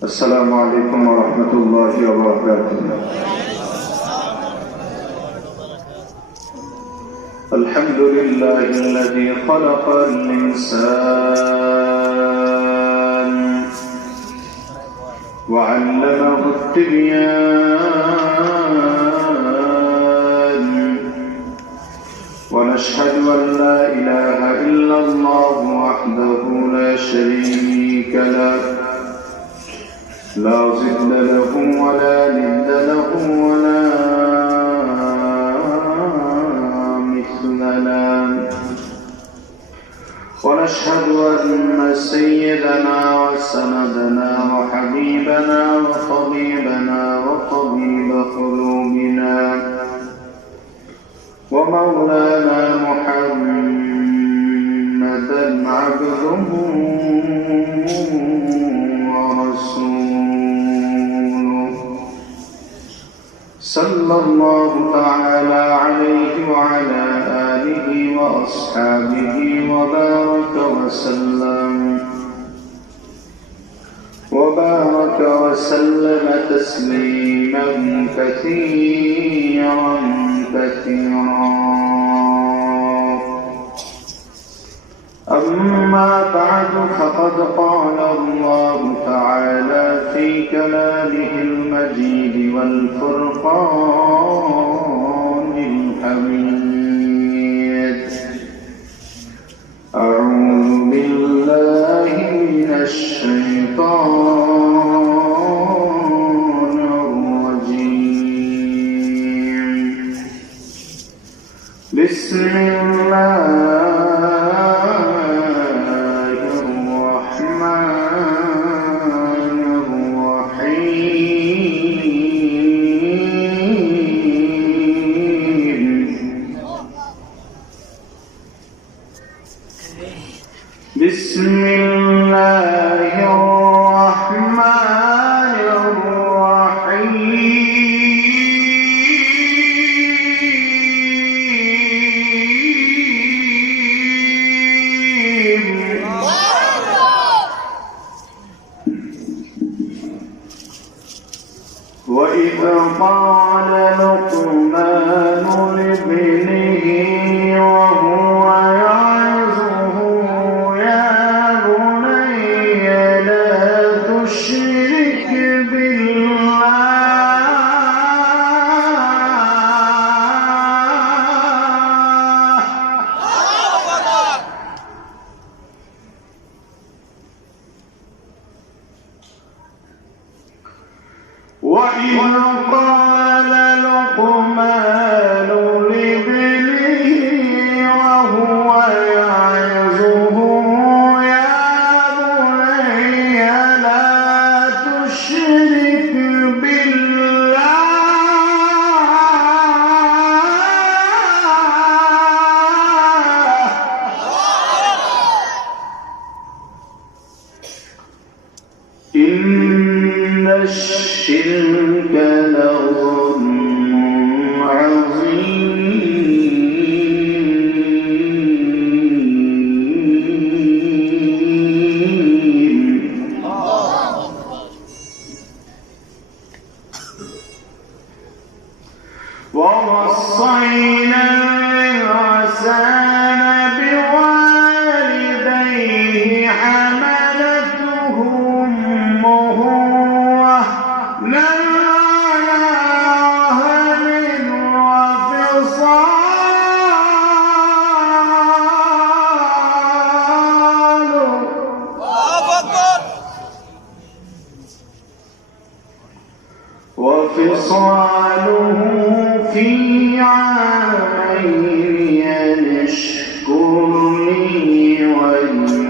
السلام عليكم ورحمة الله وبركاته. الحمد لله الذي خلق الإنسان وعلمه التبيان، ونشهد أن لا إله إلا الله وحده لا شريك له، لا ضد له ولا ند له ولا مثل له، ونشهد أن سيدنا وسندنا وحبيبنا وطبيبنا وطبيب قلوبنا ومولانا محمدا عبده ورسوله، صلى الله تعالى عليه وعلى آله وأصحابه وبارك وسلم تسليما كثيرا كثيرا. أما بعد، فقد قال الله تعالى في كلامه المجيد والفرقان الحميد: أعوذ بالله من الشيطان الرجيم. بسم الله الرحمن الرحيم. بسم الله الرحمن الرحيم. وإذ قال لقمان لابنه وهو يعظه يا بني لا تشرك بالله وإذ قال لقمان لابنه وهو يعظه يا بني لا تشرك بالله إن الشرك لظلم عظيم. ووصينا الإنسان بوالديه حملته أمه وهنا على وهن وفصاله في عامين أن اشكر لي ولوالديك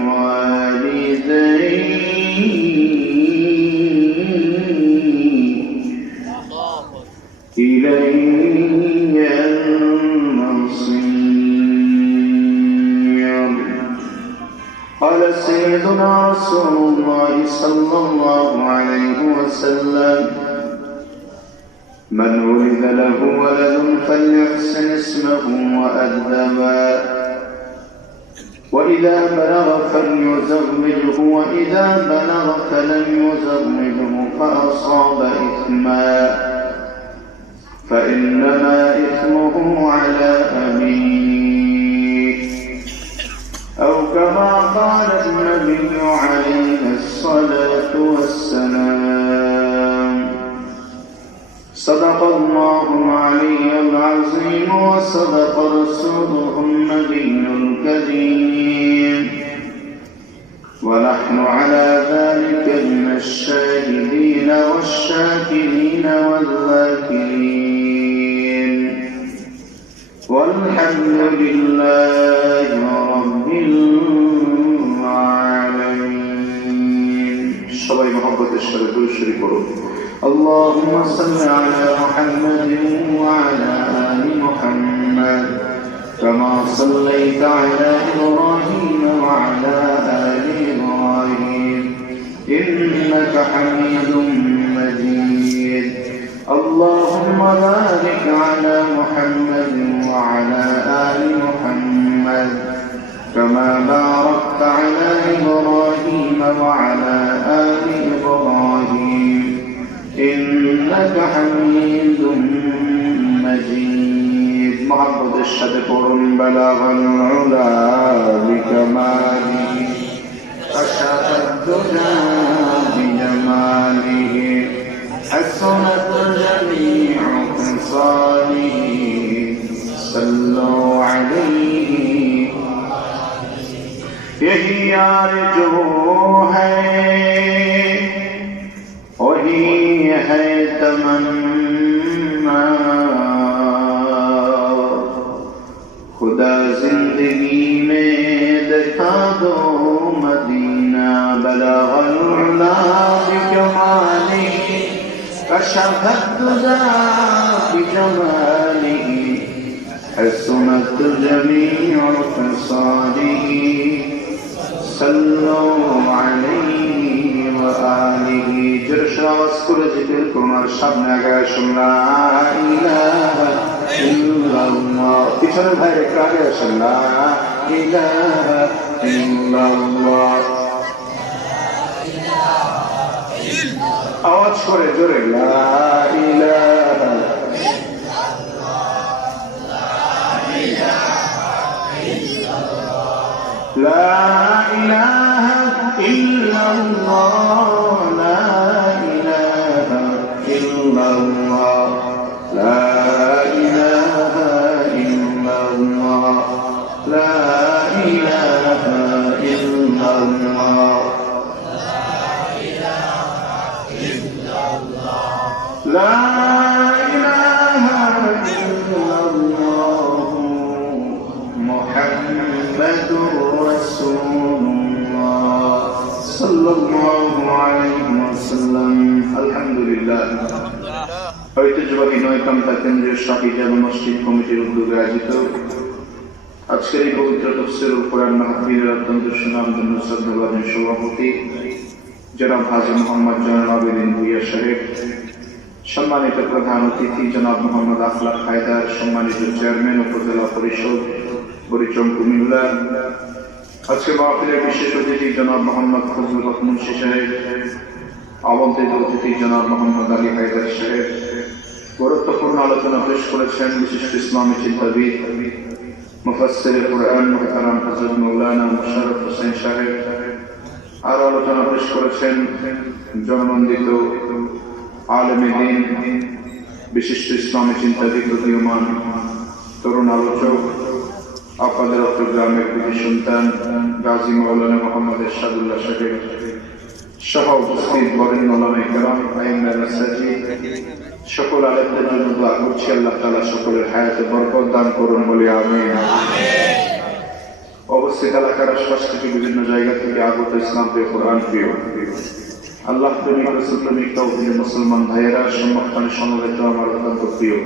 إلي المصير. قال سيدنا رسول الله صلى الله عليه وسلم: من ولد له ولد فليحسن اسمه وأدبا وإذا بلغ فليزوجه وإذا بلغ فلم يزوجه فأصاب إثما فإنما إثمه على أبيه أو كما قال النبي عليه الصلاة والسلام صدق الله العلي العظيم وصدق رسوله النبي الكريم ونحن على ذلك من الشاهدين والشاكرين والذاكرين والحمد لله رب العالمين. সবাই মহব্বতের সাথে দুরূদ শরীফ পড়ুন। اللهم صل على محمد وعلى آل محمد كما صليت على إبراهيم وعلى آل إبراهيم إنك حميد مجيد. اللهم بارك على محمد وعلى آل محمد كما باركت على إبراهيم وعلى آل إبراهيم إنك حميد مجيد. محمد الشدق بلغ العلا بكماله كشف الدجى بجماله حسنت جميع خصاله صلوا عليه. यही आरज़ू है वही है तमन्ना खुदा जिंदगी में दिखा दो मदीना बलगल उला बिकमालिही कशफत दुजा बिजमालिही हसनत जमीउ खसालिही सल्लु अलैहि व आलिहि. জোরে আওয়াজ করে জিকির করুন আর সামনে আগে আসুন লা ইলাহা ইল্লাল্লাহ. পিছনে ভাই একটু আগে আসুন লা ইলাহা ইল্লাল্লাহ. আওয়াজ করে জোরে লা ইলাহা لا إله إلا الله لا إله إلا الله لا إله إلا الله لا إله إلا الله لا إله إلا الله محمد رسول الله صلى الله عليه وسلم. الحمد لله. ঐতিহ্যবাহী নয়কামতা কেন্দ্রের শাকিজা মসজিদ কমিটির উদ্যোগে আয়োজিত আজকের এই পবিত্র তাফসীরুল কোরআন মাহফিলের অত্যন্ত সুনামধন্য শ্রদ্ধাভাজন সভাপতি জনাব হাজী মোহাম্মদ জয়নুল আবেদিন ভূঁইয়া সাহেব, সম্মানিত প্রধান অতিথি জনাব মোহাম্মদ আখলাক হায়দার, সম্মানিত চেয়ারম্যান উপজেলা পরিষদ বরিচং কুমিল্লা, আজকে মাহফিলের বিশেষ অতিথি জনাব মোহাম্মদ ফজলুল হক মুন্সি সাহেব, আমন্ত্রিত অতিথি জনাব মোহাম্মদ আলী হায়দার সাহেব গুরুত্বপূর্ণ আলোচনা পেশ করেছেন বিশিষ্ট ইসলামী চিন্তাবিদ মুফাসসির কুরআন মুহতারাম হযরত মাওলানা মুশাররফ হোসেন সাহেব। আর আলোচনা পেশ করেছেন জননন্দিত আলেমে দ্বীন বিশিষ্ট ইসলামী চিন্তাবিদ উদীয়মান তরুণ আলোচক আপনাদের অত্রগ্রামের কৃতি সন্তান গাজী মাওলানা মোহাম্মদ এরশাদুল্লাহ সাহেব সহ উপস্থিত বরেণ্য ওলামায়ে কেরাম, আইম্মায়ে মাসাজিদ, সকল আলেমদের জন্য দোয়া করছি আল্লাহ তাআলা সকলের হায়াতে বরকত দান করুন বলি আমিন। অবস্থিত এলাকার আশপাশ থেকে বিভিন্ন জায়গা থেকে আগত ইসলাম প্রিয় কোরআন প্রিয় আল্লাহ প্রেমিক রাসূল প্রেমিক তাওহীদের মুসলমান ভাইয়েরা, সম্মানিত সমবেত আমার অত্যন্ত প্রিয়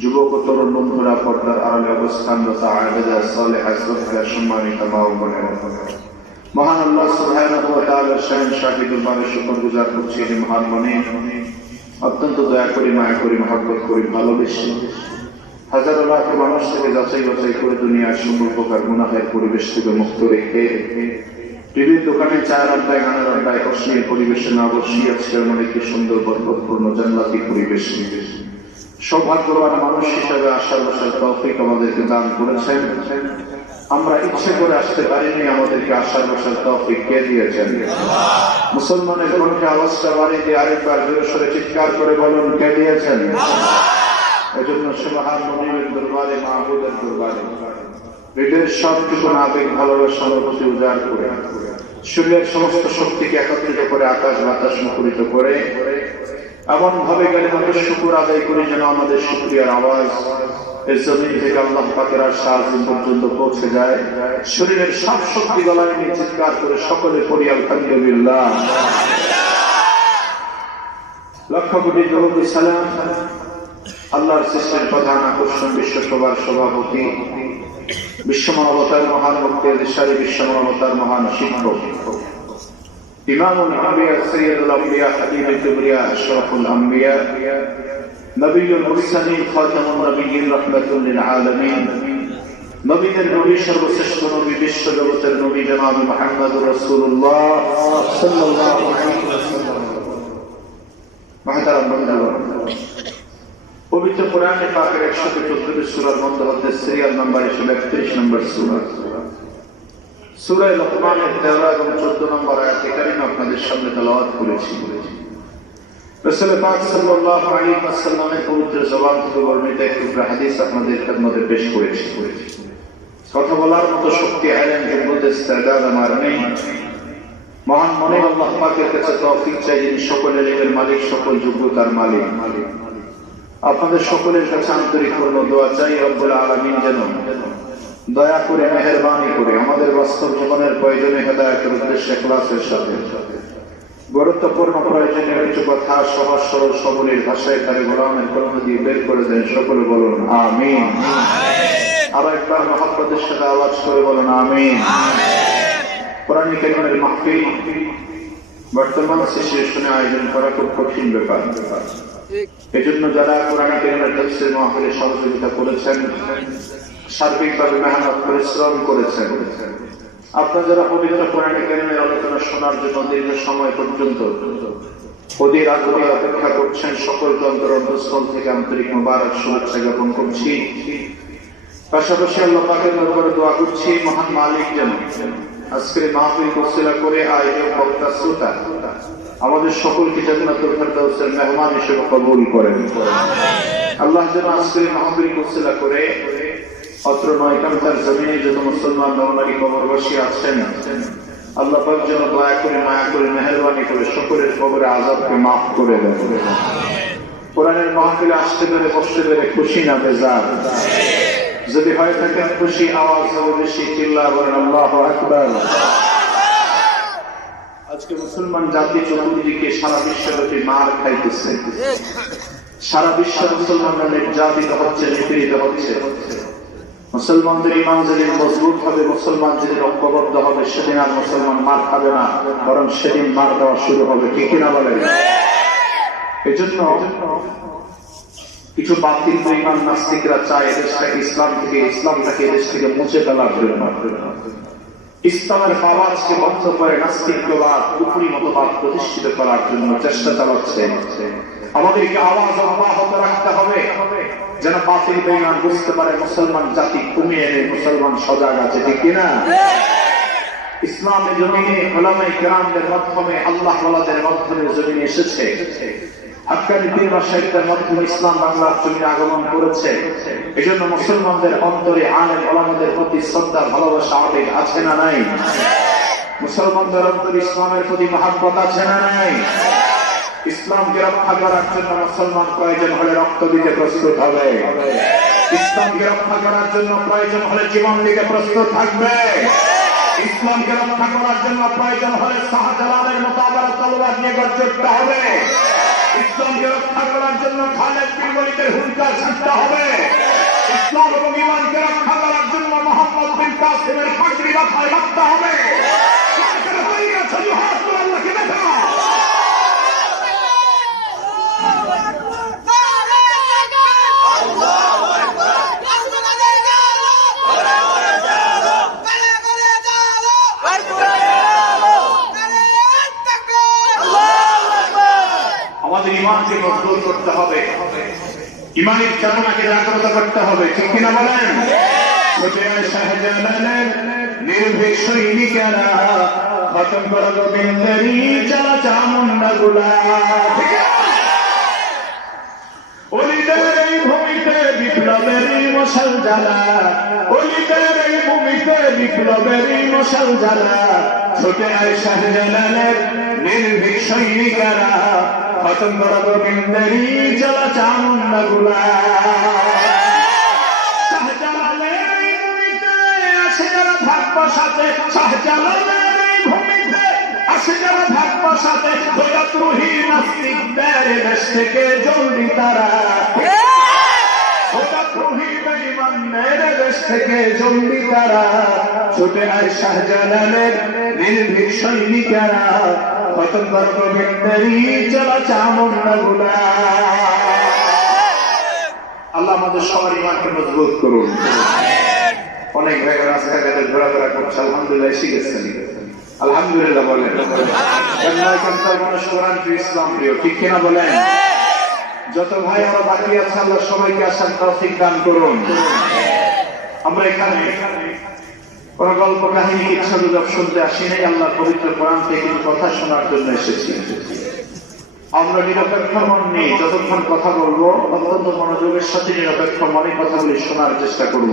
যুবক ও তরুণ বন্ধুরা, পর্দার আড়ালে অবস্থানরত আবেদা সালেহা শ্রদ্ধা সম্মানিত মা ও বোনেরা, মহান আল্লাহ সুবহানাহু ওয়া তাআলার শাহেনশাহী দরবারে শুকরগুজার করছি যে মহান মনে অত্যন্ত দয়া করি, মায়া করি, মহব্বত করি, ভালোবেসে হাজার লাখ মানুষ থেকে যাচাই বাছাই করে দুনিয়ার সকল প্রকার গুনাহের পরিবেশ থেকে মুক্ত রেখে টিভির দোকানে চায়ের আড্ডায় গানের আড্ডায় অশ্লীল পরিবেশে না বসিয়ে আজকের মনে কি সুন্দর বরকতপূর্ণ জান্নাতি পরিবেশ সৌভাগ্যবান মানুষ হিসাবে আসার বসার তৌফিক আমাদেরকে দান করেছেন। আমরা ইচ্ছে করে আসতে পারিনি, আমাদেরকে আসার বসার তৌফিক কে দিয়েছেন? মুসলমানের কণ্ঠে আওয়াজটা বাড়িয়ে দিয়ে আরেকবার জোরে চিৎকার করে বলুন, কে দিয়েছেন? এজন্য সে মহান মুনিবের দরবারে, মাহবুবের দরবারে হৃদয়ের সবটুকু আবেগ ভালোবাসার প্রতি উজাড় করে শরীরের সমস্ত শক্তিকে একত্রিত করে আকাশ বাতাস মুখরিত করে এমন ভাবে গেলে আমাদের শুকর আদায় করে যেন আমাদের শুকরিয়ার আওয়াজ এই জমিন থেকে আল্লাহ পাকের সাহায্য পর্যন্ত পৌঁছে যায়। শরীরের সব শক্তি গলায় নিয়ে চিৎকার করে সকলে পড়ি আলহামদুলিল্লাহ। লক্ষ কোটি দরুদ সালাম আল্লাহর সৃষ্টির প্রধান আকর্ষণ, বিশ্বসভার সভাপতি, বিশ্বমানবতার মহান মুক্তি, বিশ্বমানবতার মহান শিক্ষক, ইমামুল আম্বিয়া, সাইয়্যিদুল আম্বিয়া, হাবিবুল কিবরিয়া, আশরাফুল আম্বিয়া, নবিয়ুল মুরসালিন, খাতামুন নবিয়্যিন, রাহমাতুল লিল আলামিন, নবীদের নবী, সর্বশ্রেষ্ঠ নবী, বিশ্ব জগতের নবী জনাব মুহাম্মদুর রাসূলুল্লাহ সাল্লাল্লাহু আলাইহি ওয়াসাল্লাম। মুহতারাম বন্ধুগণ, পবিত্র কোরআনে পাকের 114 সূরার মধ্যে হতে সিরিয়াল নাম্বার 131 নম্বর সূরা, সূরা লোকমানের 13 এবং 14 নম্বর আয়াতে কারিমা আপনাদের সামনে তেলাওয়াত করেছি। রাসূল পাক সাল্লাল্লাহু আলাইহি ওয়াসাল্লামের পবিত্র জবান থেকে বর্ণিত একটি হাদিস আপনাদের সামনে পেশ করেছি। কথা বলার মতো শক্তি, ইলম, হিকমত, ইস্তেদাদ আমার নেই। মহান মনে আল্লাহ পাকের কাছে তৌফিক চাই, যিনি সকল ইলমের মালিক, সকল যোগ্যতার মালিক। আপনাদের সকলের কাছে আন্তরিক পূর্ণ দোয়া চাই, রব্বুল আলামিন যেন দয়া করে, মেহেরবানি করে আমাদের বাস্তব জীবনের প্রয়োজনে হেদায়েতের উদ্দেশ্যে ইখলাসের সাথে গুরুত্বপূর্ণ প্রয়োজনীয় কিছু কথা সহজ সরল সবলীর ভাষায় তার গোলামের কলম দিয়ে বের করে দেন। সকলে বলুন আমিন। আবার একবার মহব্বতের সাথে আওয়াজ করে বলুন আমিন। কোরআন কারীমের মাহফিল বর্তমান সিচুয়েশনে আয়োজন করা খুব কঠিন ব্যাপার। এজন্য যারা কোরআন কারীমের তাফসীর মাহফিলে সহযোগিতা করেছেন, সার্বিকভাবে মেহনত পরিশ্রম করেছেন, আপনারা যারা পবিত্র কোরআন কারীমের আলোচনা শোনার জন্য দীর্ঘ সময় পর্যন্ত অধীর আগ্রহে অপেক্ষা করছেন, সকলকে অন্তরস্থল থেকে আন্তরিক মুবারক শুভেচ্ছা জ্ঞাপন করছি। পাশাপাশি আল্লাহ পাকের দরবারে দোয়া করছি, মহান মালিক যেন আজকের মাহফিল ওসিলা করে আয়োজক বক্তা শ্রোতা আমাদের সকলকে জান্নাতুল ফেরদাউসের মেহমান হিসেবে কবুল করেন। আল্লাহ যেন আজকের মাহফিল ওসিলা করে অত্র নয়কান্তার জমিনে যত মুসলমান নরনারী কবরবাসী আছেন, আল্লাহ পাক যেন দয়া করে, মায়া করে, মেহেরবানি করে সকলের কবরে আযাবকে মাফ করে দেন। কোরআনের মাহফিলে আসতে পেরে, বসতে পেরে খুশি না বেজার? যদি হয়ে থাকেন খুশি, আওয়াজ হবে বেশি, চিল্লায় বলেন আল্লাহু আকবার। আজকে মুসলমান জাতি চতুর্দিকে সারা বিশ্বব্যাপী মার খাইতেছে, সারা বিশ্ব মুসলমানরা নির্যাতিত হচ্ছে, নিপীড়িত হচ্ছে। মুসলমানদের ইমান যেদিন মজবুত হবে, মুসলমান যেদিন ঐক্যবদ্ধ হবে, সেদিন আর মুসলমান মার খাবে না, বরং সেদিন মার দেওয়া শুরু হবে। ঠিক কিনা বলেন? এজন্য কিছু বাতিল বেঈমান নাস্তিকরা চায় এদেশটাকে ইসলামটাকে এদেশ থেকে মুছে ফেলার জন্য, ইসলামের পাওয়াজকে বন্ধ করে নাস্তিকবাদ, কুফরি মতবাদ প্রতিষ্ঠিত করার জন্য চেষ্টা চালাচ্ছে। আমাদেরকে আওয়াজ অব্যাহত রাখতে হবে যেন বাতিল বেঈমান বুঝতে পারে মুসলমান জাতি কমিয়ে নেই, মুসলমান সজাগ আছে। ঠিক কিনা? ইসলামের জমিনে উলামায়ে কেরামদের মাধ্যমে, আল্লাহ ওয়ালাদের মাধ্যমে জমিনে এসেছে, হাক্কানি পীর মাশায়েখদের মাধ্যমে ইসলাম বাংলার জমিনে আগমন করেছে। এজন্য মুসলমানদের অন্তরে আলেম ওলামাদের প্রতি শ্রদ্ধা, ভালোবাসা, আবেগ আছে না নাই? মুসলমানদের অন্তরে ইসলামের প্রতি মহব্বত আছে না নাই? ইসলামকে রক্ষা করার জন্য মুসলমান প্রয়োজন হলে রক্ত দিতে প্রস্তুত হবে, ইসলামকে রক্ষা করার জন্য প্রয়োজন হলে জীবন দিতে প্রস্তুত থাকবে, ইসলামকে রক্ষা করার জন্য প্রয়োজন হলে শাহজালালের মতো আবার তলোয়ার নিয়ে গর্জে উঠতে হবে, ইসলামকে রক্ষা করার জন্য খালেদ বিন ওয়ালিদের হুঙ্কার ছাড়তে হবে, ইসলাম এবং ঈমানকে রক্ষা করার জন্য মুহাম্মদ বিন কাসিমের পাগড়ি মাথায় রাখতে হবে। আল্লাহকে দেখা করতে হবে, ইমানের চেতনাকে জাগ্রত করতে হবে, ঠিক কিনা বলেন? শাহজালালের নির্ভীক সৈনিকেরা খতম করো গোবিন্দেরই চালা চামুন্ডা গুলা। অলিদের এই ভূমিতে বিপ্লবেরই মশাল জ্বালা, অলিদের এই ভূমিতে বিপ্লবেরই মশাল জ্বালা। ছোটে আয় শাহজালালের নির্ভীক সৈনিকেরা খতম করো গোবিন্দেরই চালা চামুন্ডা গুলা। শাহজালালের এই ভূমিতে আসে যারা ভাগ বসাতে, শাহজালালের এই ভূমিতে আসে যারা ভাগ বসাতে, খোদাদ্রোহী নাস্তিকদের দেশ থেকে জলদি তারা, খোদাদ্রোহী বেঈমানদের দেশ থেকে জলদি তারা। ছুটে আয় শাহজালালের নির্ভীক সৈনিকেরা খতম করো গোবিন্দেরই চালা চামুন্ডা গুলা। আল্লাহ আমাদের সবার ইমানকে মজবুত করুন। অনেক ভাই রাস্তাঘাটে ঘোরাফেরা করছে, আলহামদুলিল্লাহ এসে গেছেন, আলহামদুলিল্লাহ বলেন। মানুষ কোরআন প্রিয়, ইসলাম প্রিয়, ঠিক কিনা বলেন? যত ভাই আমরা বাকি আছে আল্লাহ সবাইকে আসার তৌফিক দান করুন। আমরা এখানে কোন গল্প কাহিনী ইচ্ছা গুজব শুনতে আসি নাই, আল্লাহ পবিত্র কোরআন থেকে কিছু কথা শোনার জন্য এসেছি। আমরা নিরপেক্ষ মন নিয়ে যতক্ষণ কথা বলবো অত্যন্ত মনোযোগের সাথে নিরপেক্ষ মনে কথাগুলি শোনার চেষ্টা করব।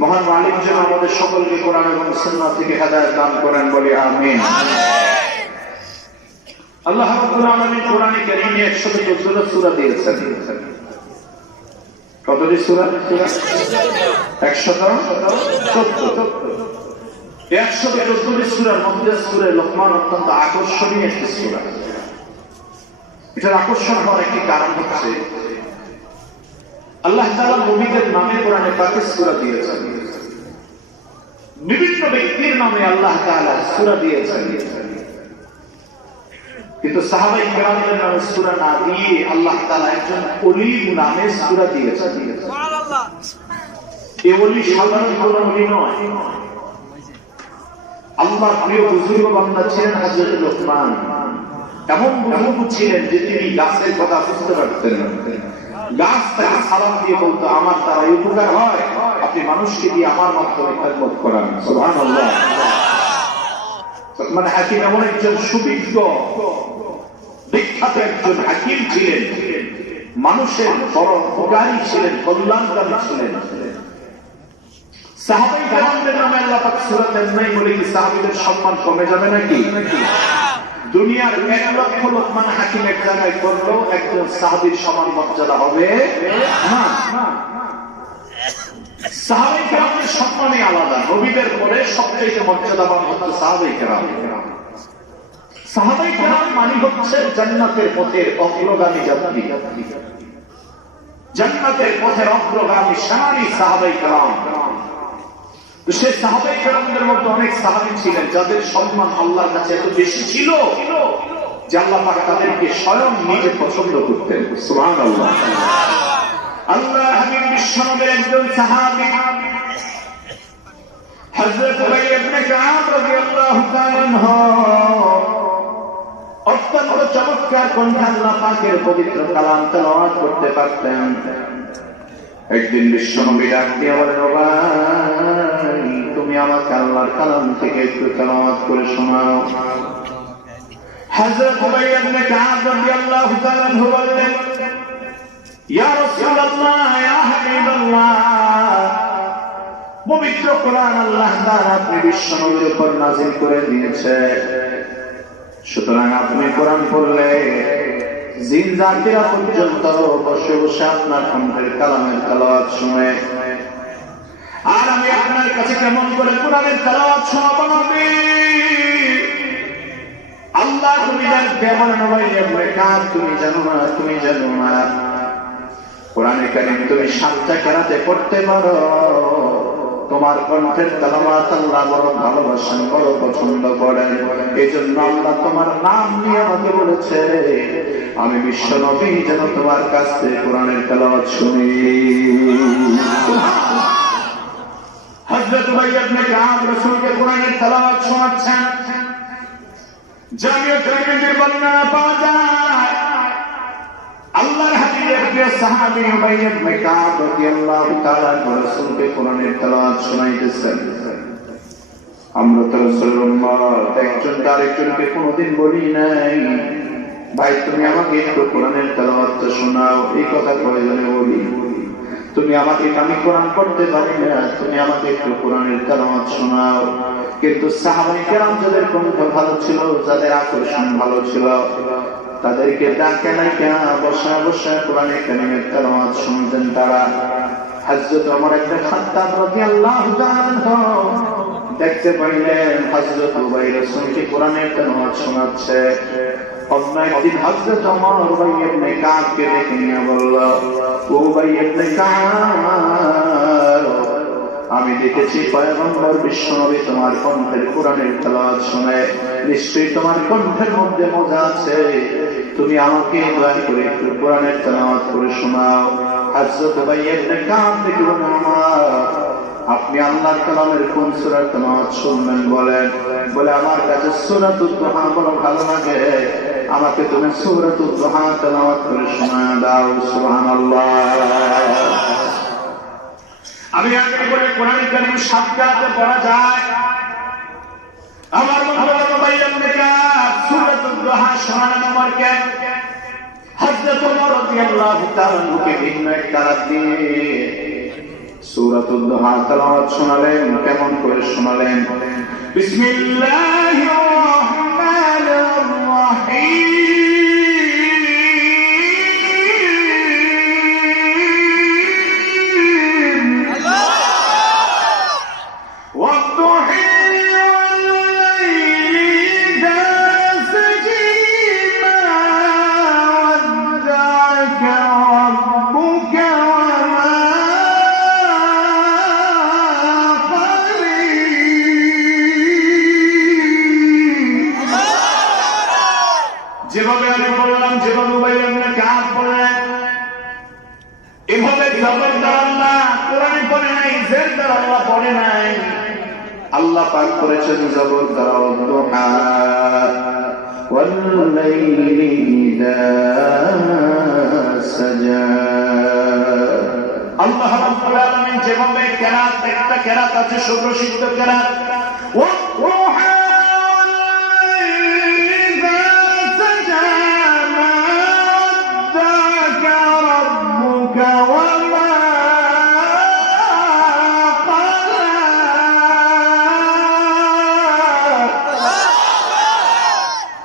মহান মালিক যেন আমাদের সকলকে কোরআন এবং সুন্নাহ থেকে হেদায়েত দান করেন, বলি আমিন। আল্লাহ রাব্বুল আলামিন কোরআনে কারীমে 114 সূরা দিয়েছেন। কতটি সূরা? 114 সূরার মধ্যে সূরা লোকমান অত্যন্ত আকর্ষণীয় একটি সূরা। এটার আকর্ষণ হওয়ার একটি কারণ হচ্ছে আল্লাহ তাআলা নবীদের নামে কোরআনে পাকে সূরা দিয়েছেন, বিভিন্ন ব্যক্তির নামে আল্লাহ তাআলা সূরা দিয়েছেন, কিন্তু সাহাবায়ে কেরামদের নামে সূরা না দিয়ে আল্লাহ তাআলা একজন ওলি নামে সূরা দিয়েছেন। সুবহানাল্লাহ। এই ওলি সাধারণ কোনো ওলি নয়, আল্লাহর প্রিয় বুজুর্গ বান্দা ছিলেন হযরত লোকমান। এমন বুজুর্গ ছিলেন যে তিনি গাছের কথা বুঝতে পারতেন, গাছ তাকে সালাম দিয়ে বলতো আমার দ্বারা উপকার হয়, আপনি মানুষকে দিয়ে আমার মাধ্যমে খেদমত করান। সুবহানাল্লাহ। মানে হাকিম এমন একজন সুবিজ্ঞ বিখ্যাত একজন হাকিম ছিলেন, মানুষের বড় উপকারী ছিলেন, কল্যাণকারী ছিলেন। সাহাবায়ে কেরামদের নামে আল্লাহ পাক সূরা দেন নাই বলে কি সাহাবীদের সম্মান কমে যাবে নাকি? দুনিয়ার 1 লক্ষ লোকমান হাকিম এক জায়গায় করলো, একজন সাহাবীর সমান মর্যাদা হবে না। সাহাবায়ে কেরামদের সম্মানই আলাদা। নবীদের পরে সবচেয়ে মর্যাদাবান হচ্ছে সাহাবায়ে কেরাম। সাহাবায়ে কেরাম মানে হচ্ছে জান্নাতের পথের অগ্রগামী যাত্রী, জান্নাতের পথের অগ্রগামী সারি সাহাবায়ে কেরাম। সে সাহাবায়ে কেরামদের মধ্যে অনেক সাহাবী ছিলেন যাদের সম্মান আল্লাহর কাছে এত বেশি ছিল যে আল্লাহ পাক তাদেরকে স্বয়ং নিজে পছন্দ করতেন। সুবহানাল্লাহ। আল্লাহ হাবিব বিশ্বনবীর একজন সাহাবী হযরত উবাই ইবনে কাব রাদিয়াল্লাহু তাআলা আনহু অত্যন্ত চমৎকার কণ্ঠে আল্লাহ পাকের পবিত্র কালাম তেলাওয়াত করতে পারতেন। একদিন বিশ্বনবী ডাক দিয়ে বলেন, ও ভাই তুমি আমাকে আল্লাহর কালাম থেকে একটু তেলাওয়াত করে শোনাও। হযরত উবাই ইবনে কাব রাদিয়াল্লাহু তাআলা আনহু বললেন, ইয়া রাসূলুল্লাহ, ইয়া হাবিবাল্লাহ, পবিত্র কোরআন আল্লাহ তাআলা আপনি বিশ্বনবীর উপর নাযিল করে দিয়েছে, সুতরাং আপনি কোরআন পড়লে জিন জাতিরা পর্যন্ত বসে বসে আপনার কণ্ঠের কালামের তেলাওয়াত শুনে। আর আমি আপনার কাছে কেমন করে কোরআনের তেলাওয়াত শোনাবো নবী? আল্লাহ তুমি জানতে বলেন, ভাই ইবনে কাব তুমি জানো না, তুমি জানো না কোরআনে কারীম তুমি 7টা কেরাতে পড়তে পারো, তোমার কণ্ঠের তেলাওয়াত আল্লাহ বড় ভালোবাসেন, বড় পছন্দ করেন। এজন্য আল্লাহ তোমার নাম নিয়ে আমাকে বলেছে আমি বিশ্ব নবী যেন তোমার কাছ থেকে কোরআনের তেলাওয়াত শুনি। হযরত উবাই ইবনে কাব রাসূলকে কোরআনের তেলাওয়াত শোনাচ্ছেন। জামিয়া তিরমিজির বর্ণনা পাওয়া যায় আল্লাহর হাবিবের প্রিয় সাহাবী উবাই ইবনে কাব রাদিয়াল্লাহু তাআলা রাসূলকে কোরআনের তেলাওয়াত শোনাইতেছেন। আমরা তো রাসূলের উম্মত, একজন আরেকজনকে কোনোদিন বলি নাই ভাই তুমি আমাকে একটু কোরআনের তেলাওয়াতটা শোনাও, এই কথা কয়জনে বলি? তুমি আমাকে, আমি কোরআন পড়তে পারি না, তুমি আমাকে একটু কোরআনের তেলাওয়াত শোনাও। কিন্তু সাহাবায়ে কেরাম যাদের কণ্ঠ ভালো ছিল, যাদের আকর্ষণ ভালো ছিল, তাদেরকে ডাকে নাই কেন, বসা বসা কোরআনে কারিমের তেলাওয়াত শুনতেন তারা। হযরত ওমর ইবনে খাত্তাব রাদিয়াল্লাহু তাআলা দেখতে পাইলেন হযরত উবাই রাসূলকে কোরআনের তেলাওয়াত শোনাচ্ছে। অন্য একদিন হযরত ওমর উবাই ইবনে কাবকে ডেকে নিয়ে বলল, উবাই ইবনে কাব, আমি দেখেছি পয়গম্বর বিশ্বনবী তোমার কণ্ঠের কোরআনের তেলাওয়াত শুনে, নিশ্চয়ই তোমার কণ্ঠের মধ্যে মজা আছে, তুমি আমাকে দয়া করে একটু কোরআনের তেলাওয়াত করে শোনাও। হযরত উবাই ইবনে কাব বললেন, আপনি আল্লাহর কালামের কোন সূরার তেলাওয়াত শুনবেন বলেন? বলে আমার কাছে সূরাতুদ দুহা বড় ভালো লাগে, আমাকে তুমি সূরাতুদ দুহা তেলাওয়াত করে শোনাও দাও। সুবহানাল্লাহ। আমি আগে বলে কোরআন কারীম সাতটাতে পড়া যায়। আমার মহব্বত উবাই ইবনে কাব সূরাতুদ দুহা শোনানো আমাকে হযরত ওমর রাদিয়াল্লাহু তাআলা কে ভিন্ন একটা রাত দিয়ে সূরাতুদ দুহা তেলাওয়াত শোনালেন। কেমন করে শোনালেন? বিসমিল্লাহির রাহমানির রাহিম। যেভাবে আমি বললাম, যেভাবে উবাই ইবনে কাব বললেন, এভাবে জবরদার আল্লাহ কোরআনে পড়ে নাই, জেরদার আল্লাহ পড়ে নাই। আল্লাহ পাক করেছেন জবরদার ওয়াদুহা ওয়াল লাইলি ইযা সাজা। আল্লাহ রাব্বুল আলামিন যেভাবে কেরাত, একটা কেরাত আছে সুপ্রসিদ্ধ কেরাত, ওয়াদুহা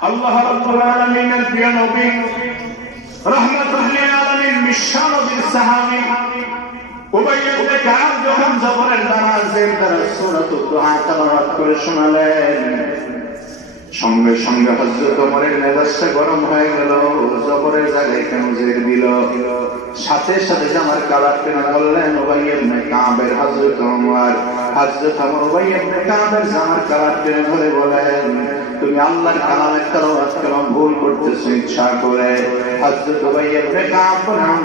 আল্লাহ রাব্বুল আলামিনের প্রিয় নবী রাহমাতুল লিল আলামিন মিশা নবীর সাহাবী উবাই ইবনে কাব যখন জবরের নামাজের দ্বারা সূরাতুদ দুহা তেলাওয়াত করে শোনালেন, সঙ্গে সঙ্গে হযরত ওমরের মেজাজটা গরম হয়ে গেল। জবরের জায়গায় কেন জের দিল? সাথে সাথে জামার কালার টেনে ধরলেন উবাই ইবনে কাবের। হযরত ওমর উবাই ইবনে কাবের জামার কালার টেনে ধরে বলেন, তুমি আল্লাহর কালামের তেলাওয়াত কেমন ভুল করতেছো ইচ্ছা করে? হযরত উবাই ইবনে কাব বলেন,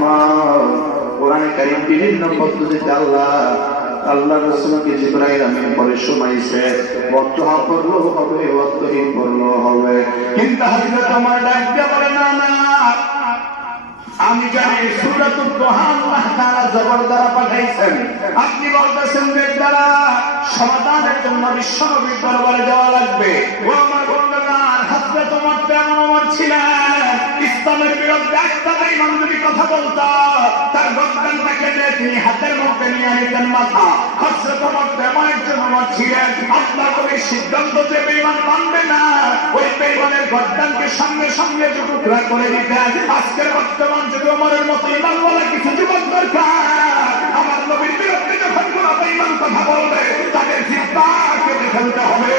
কোরআনে কারীম বিভিন্ন পদ্ধতিতে আল্লাহ রাসূলকে জিবরাইল আমিন পরে শোনাইছে, ওয়াদুহা পড়লো হবে, ওয়াদুহীন পড়লো হবে। কিন্তু হযরত ওমর ডাক দিয়ে বলে, না না, আমি জানি সূরাতুদ দুহা আল্লাহ তাআলা জবর দ্বারা পাঠাইছেন, আপনি বলতেছেন এর দ্বারা সমাধানের জন্য বিশ্বনবীর দরবারে যাওয়া লাগবে। ও আমার বন্ধুগণ, হযরত ওমর তেমন ওমর ছিলেন, ইসলামের বিরুদ্ধে একটা বেঈমান যদি কথা বলতো, তার গর্দানটাকে তিনি হাতের মধ্যে নিয়ে নিতেন মাথা। হযরত ওমর তেমন একজন ওমর ছিলেন, আল্লাহ কবির সিদ্ধান্ত যে বেঈমান মানবে না, ওই বেঈমানের গর্দানকে সঙ্গে সঙ্গে টুকরা করে দিতেন। আজকের বর্তমান যুগে ওমরের মতো ইমানওয়ালা কিছু যুবক দরকার। আমার নবীর বিরুদ্ধে যখন কোন বেঈমান কথা বলবে, তাদের জিহ্বা কেটে ফেলতে হবে।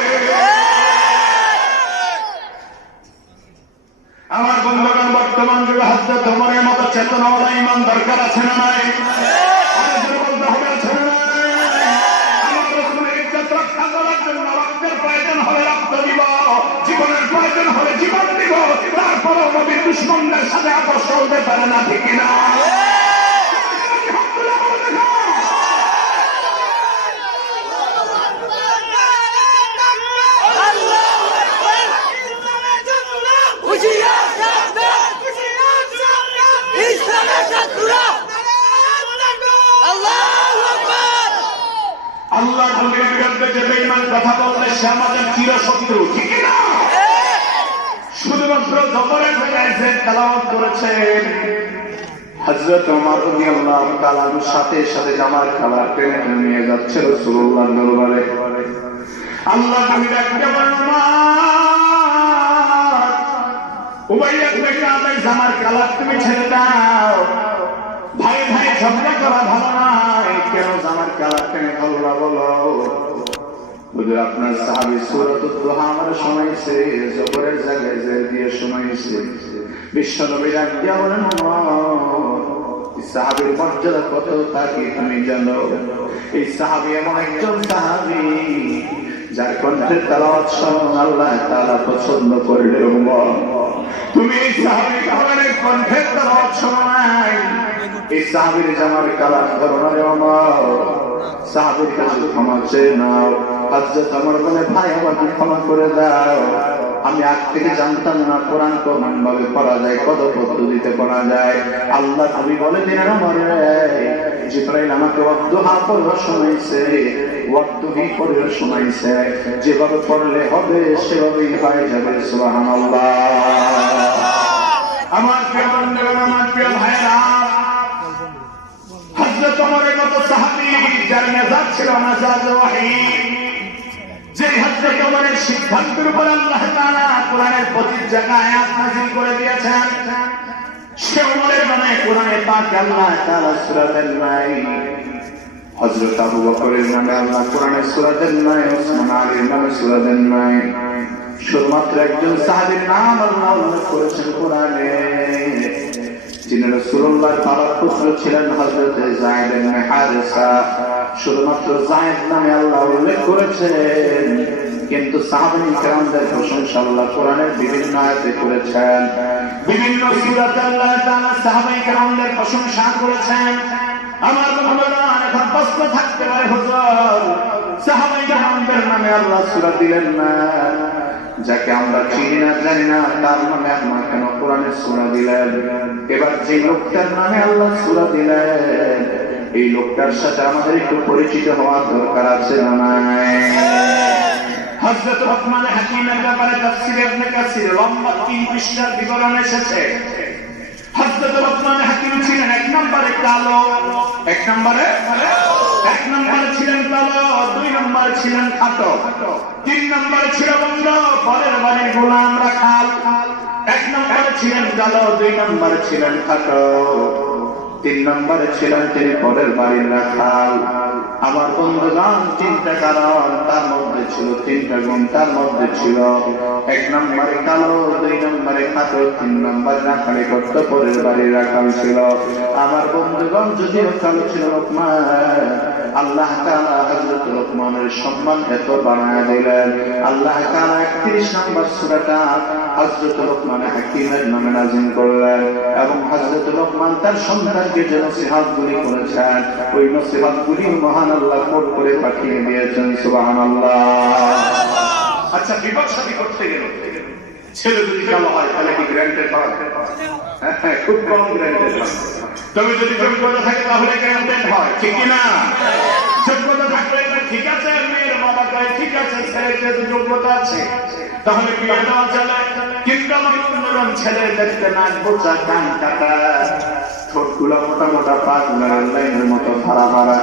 আমার বন্ধুগণ, বর্তমান যুগে হযরত ওমরের মতো চেতনাওয়ালা ইমান দরকার আছে না নাই? বলতে হবে, আছে না নাই? আমার রাসূলের ইজ্জত রক্ষা করার জন্য রক্তের প্রয়োজন হলে রক্ত দিব, জীবনের প্রয়োজন হলে জীবন দিব, তারপরও নবীর দুশমনদের সাথে আপোষ চলতে পারে না, ঠিক না? আল্লাহ নবীর বিরুদ্ধে যে বেঈমান কথা বললে সে আমাদের চিরশত্রু, ঠিক না? শুধুমাত্র জবরের জায়গায় যে তেলাওয়াত করেছেন হযরত ওমর রাদিয়াল্লাহু তাআলা সাথে সাথে জামার কালার টেনে টেনে নিয়ে যাচ্ছে রাসূলুল্লাহর দরবারে। আল্লাহ নবী ডাকতে বললেন, উমাইয়া তুমি কাঁদে, জামার কালার তুমি ছেড়ে দাও। ভাই ভাই ঝগড়া করা ভালো নয়, কেন জামার কালার টেনে ধরলা বলো? হুজুর আপনার সাহাবী সূরাতুদ দুহা আমার শোনাইছে, জবরের জায়গায় জের দিয়ে শোনাইছে। বিশ্ব নবী ডাকিয়া বলেন, এই সাহাবীর মর্যাদা কত তা কি তুমি জানো? এই সাহাবী এমন একজন সাহাবী যার কণ্ঠের তেলাওয়াত শুনে আল্লাহ তাআলা পছন্দ করলেন। ওমর তুমি এই সাহাবীর কণ্ঠের তেলাওয়াত শোনো নাই, এই সাহাবীর জামার কালার ধরো না রে ওমর। সাহাবীর কাছে ক্ষমা চেয়ে নাও। হযরত ওমর বলে, ভাই আমাকে ক্ষমা করে দাও, আমি আজ থেকে জানতাম না কোরআন কেমন ভাবে পড়া যায়, কত পদ্ধতিতে পড়া যায়। আল্লাহ নবী বলে দিলেন, ওমর জিবরাইল আমাকে ওয়াদুহা পড়া শোনাইছে, ওয়াদুহি পড়া শোনাইছে, যেভাবে পড়লে হবে সেভাবেই হয়ে যাবে। সুবহানাল্লাহ। আমার প্রিয় বন্ধুগণ, আমার প্রিয় ভাইরা, হযরত ওমরের মতো সাহাবী যার মেজাজ ছিল মেজাজ ওহী, যে হযরত ওমরের সিদ্ধান্তের উপর আল্লাহ তাআলা কোরআনের 25 জায়গায় আয়াত নাযিল করে দিয়েছেন, সে ওমরের নামে কোরআনে পাক আল্লাহ তাআলা সূরা আন-নাই, হযরত আবু বকরের নামে আল্লাহ কোরআনে সূরা আন-নাই, ওসমান আলীর নামে সূরা আন-নাই, শুধুমাত্র একজন সাহাবীর নাম আল্লাহ উল্লেখ করেছেন কোরআনে, যিনি রাসূলুল্লাহর বাবার পুত্র ছিলেন হযরত যায়েদ ইবনে হারিসা। শুধুমাত্র যায়েদ নামে আল্লাহ উল্লেখ করেছেন, কিন্তু সাহাবায়ে কেরামদের প্রশংসা আল্লাহ কোরআনের বিভিন্ন আয়াতে করেছেন। বিভিন্ন সূরাতে আল্লাহ তাআলা সাহাবায়ে কেরামদের প্রশংসা করেছেন। আমার বন্ধুরা, এখন প্রশ্ন থাকতে পারে, হুজুর সাহাবায়ে কেরামদের নামে আল্লাহ সূরা দিলেন না, যাকে আমরা চিনি না জানি না তার নামে আল্লাহ কেন কোরআনে সূরা দিলেন? এবার যে লোকটার নামে আল্লাহ সূরা দিলেন, এই লোকটার সাথে আমাদের একটু পরিচিত হওয়ার দরকার আছে না নাই? হযরত লুকমান হাকিমের ব্যাপারে তাফসীরে ইবনে কাসির লম্বা 3 পৃষ্ঠার বিবরণ এসেছে। হযরত লুকমান হাকিম ছিলেন এক নম্বরে কালো, এক নম্বরে ছিলেন কালো, 2 নম্বরে ছিলেন খাটো, 3 নম্বরে ছিল বন্ধ পরের বাড়ির গোলাম রাখাল। 1 নম্বরে ছিলেন কালো, 2 নম্বরে ছিলেন খাটো, 3 নম্বরে ছিলেন তিনি পরের বাড়ির রাখাল। আমার বন্ধুগণ, 3টা কারণ, তার মধ্যে ছিল 3টা গুণ, তার মধ্যে ছিল 1 নম্বরে কালো, 2 নম্বরে খাটো, 3 নম্বরে রাখালি করত, পরের বাড়ির রাখাল ছিল। আমার বন্ধুগণ, যদিও কালো ছিল লুকমান, আল্লাহ তাআলা হযরত লুকমানের সম্মান এত বাড়ায় দিলেন, আল্লাহ তাআলা 31 নম্বর সূরাটা হযরত লুকমান হাকিমের নামে নাযিল করলেন, এবং হযরত লুকমান তার সন্তানকে যে নসিহতগুলি করেছেন, ওই নসিহতগুলি মহান আল্লাহ কোট করে পাঠিয়ে দিয়েছেন। সুবহানাল্লাহ। আচ্ছা, বিবাহ শাদী করতে গেলে ছেলে যদি কালো হয় তাহলে কি গ্র্যান্টেড হয়? হ্যাঁ, খুব কম গ্র্যান্টেড হয়। তবে যদি যোগ্যতা থাকে তাহলে গ্র্যান্টেড হয়, ঠিক না? যোগ্যতা থাকলে ঠিক আছে, মেয়ের বাবা কয় ঠিক আছে, ছেলের যেহেতু যোগ্যতা আছে তাহলে বিয়ে দেওয়া চলে। কিন্তু আমার অন্যরকম ছেলে দেখতে নাক বোচা, কান কাটা, ঠোঁটগুলো মোটা মোটা, পাক লাইনের মতো ভাড়া ভাড়া,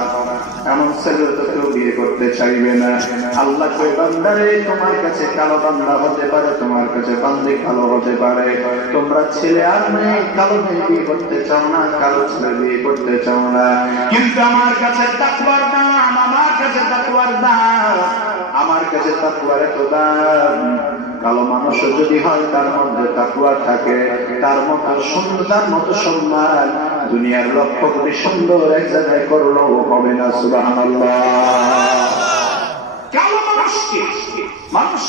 এমন ছেলে তো কেউ বিয়ে করতে চাইবে না। আল্লাহ কই, বান্দারে তোমার কাছে কালো বান্দা হতে পারে, তোমার কাছে বান্দি কালো হতে পারে, তোমরা ছেলে আর মেয়ে কালো মেয়ে বিয়ে করতে চাও না, কালো ছেলে বিয়ে করতে চাও না, কিন্তু আমার কাছে তাকওয়ার দাম, আমার কাছে তাকওয়ার দাম, আমার কাছে তাকওয়ার এত দাম। কালো মানুষ যদি হয় তার মধ্যে তাকওয়া থাকে, তার মতো সুন্দর, তার মতো সম্মান দুনিয়ার লক্ষ কোটি সুন্দর এক জায়গায় করলেও হবে না। সুবহানাল্লাহ। কালো মানুষকে মানুষ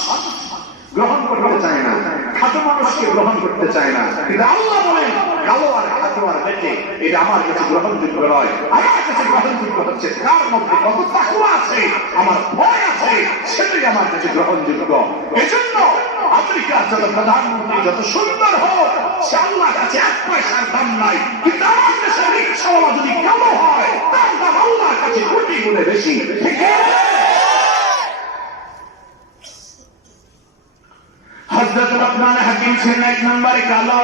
গ্রহণ করতে চায় না, খাটো মানুষকে গ্রহণ করতে চায় না, কিন্তু আল্লাহ বলেন কালো আর খাটো আর বেটে এটা আমার কাছে গ্রহণযোগ্য নয়। আমার কাছে গ্রহণযোগ্য হচ্ছে কার মধ্যে কত তাকওয়া আছে, আমার ভয় আছে, সেটাই আমার কাছে গ্রহণযোগ্য। এজন্য আমেরিকার যত প্রধানমন্ত্রী যত সুন্দর হোক, সে আল্লাহর কাছে 1 পয়সার দাম নাই, কিন্তু আমার দেশের রিকশাওয়ালা যদি কালো হয় তার দাম আল্লাহর কাছে কোটি গুণ গুণে বেশি। হযরত লোকমান হাকিম ছিলেন এক নম্বরে কালো।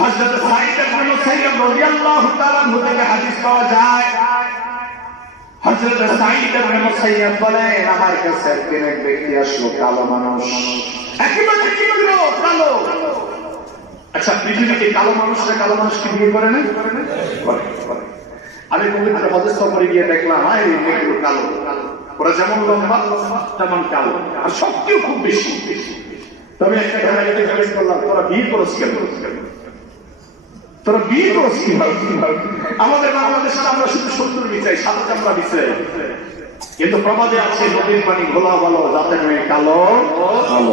হযরত সাঈদ ইবনে মুসাইয়্যিব রাদিয়াল্লাহু তাআলা আনহু থেকে হাদিস পাওয়া যায়, হযরত সাঈদ ইবনে মুসাইয়্যিব বলেন, আমার কাছে একদিন এক ব্যক্তি আসলো, কালো মানুষ, একেবারে কালো। আচ্ছা, পৃথিবীতে কালো মানুষরা কালো মানুষকে বিয়ে করে না? আমি পবিত্র হজের সফরে গিয়ে দেখলাম, মেয়েগুলো কালো, ওরা যেমন লম্বা তেমন কালো, আর শক্তিও খুব বেশি। তবে একটা জায়গাতে জিজ্ঞেস করলাম, তোরা বিয়ে করছ কেন? তোরা বিয়ে করছ কিভাবে? আমাদের বাংলাদেশে আমরা শুধু সুন্দর বিচাই, সাদা চামড়া বিচাই, কিন্তু প্রবাদে আছে নদীর পানি ঘোলা ভালো, যাতে মেয়ে কালো ভালো।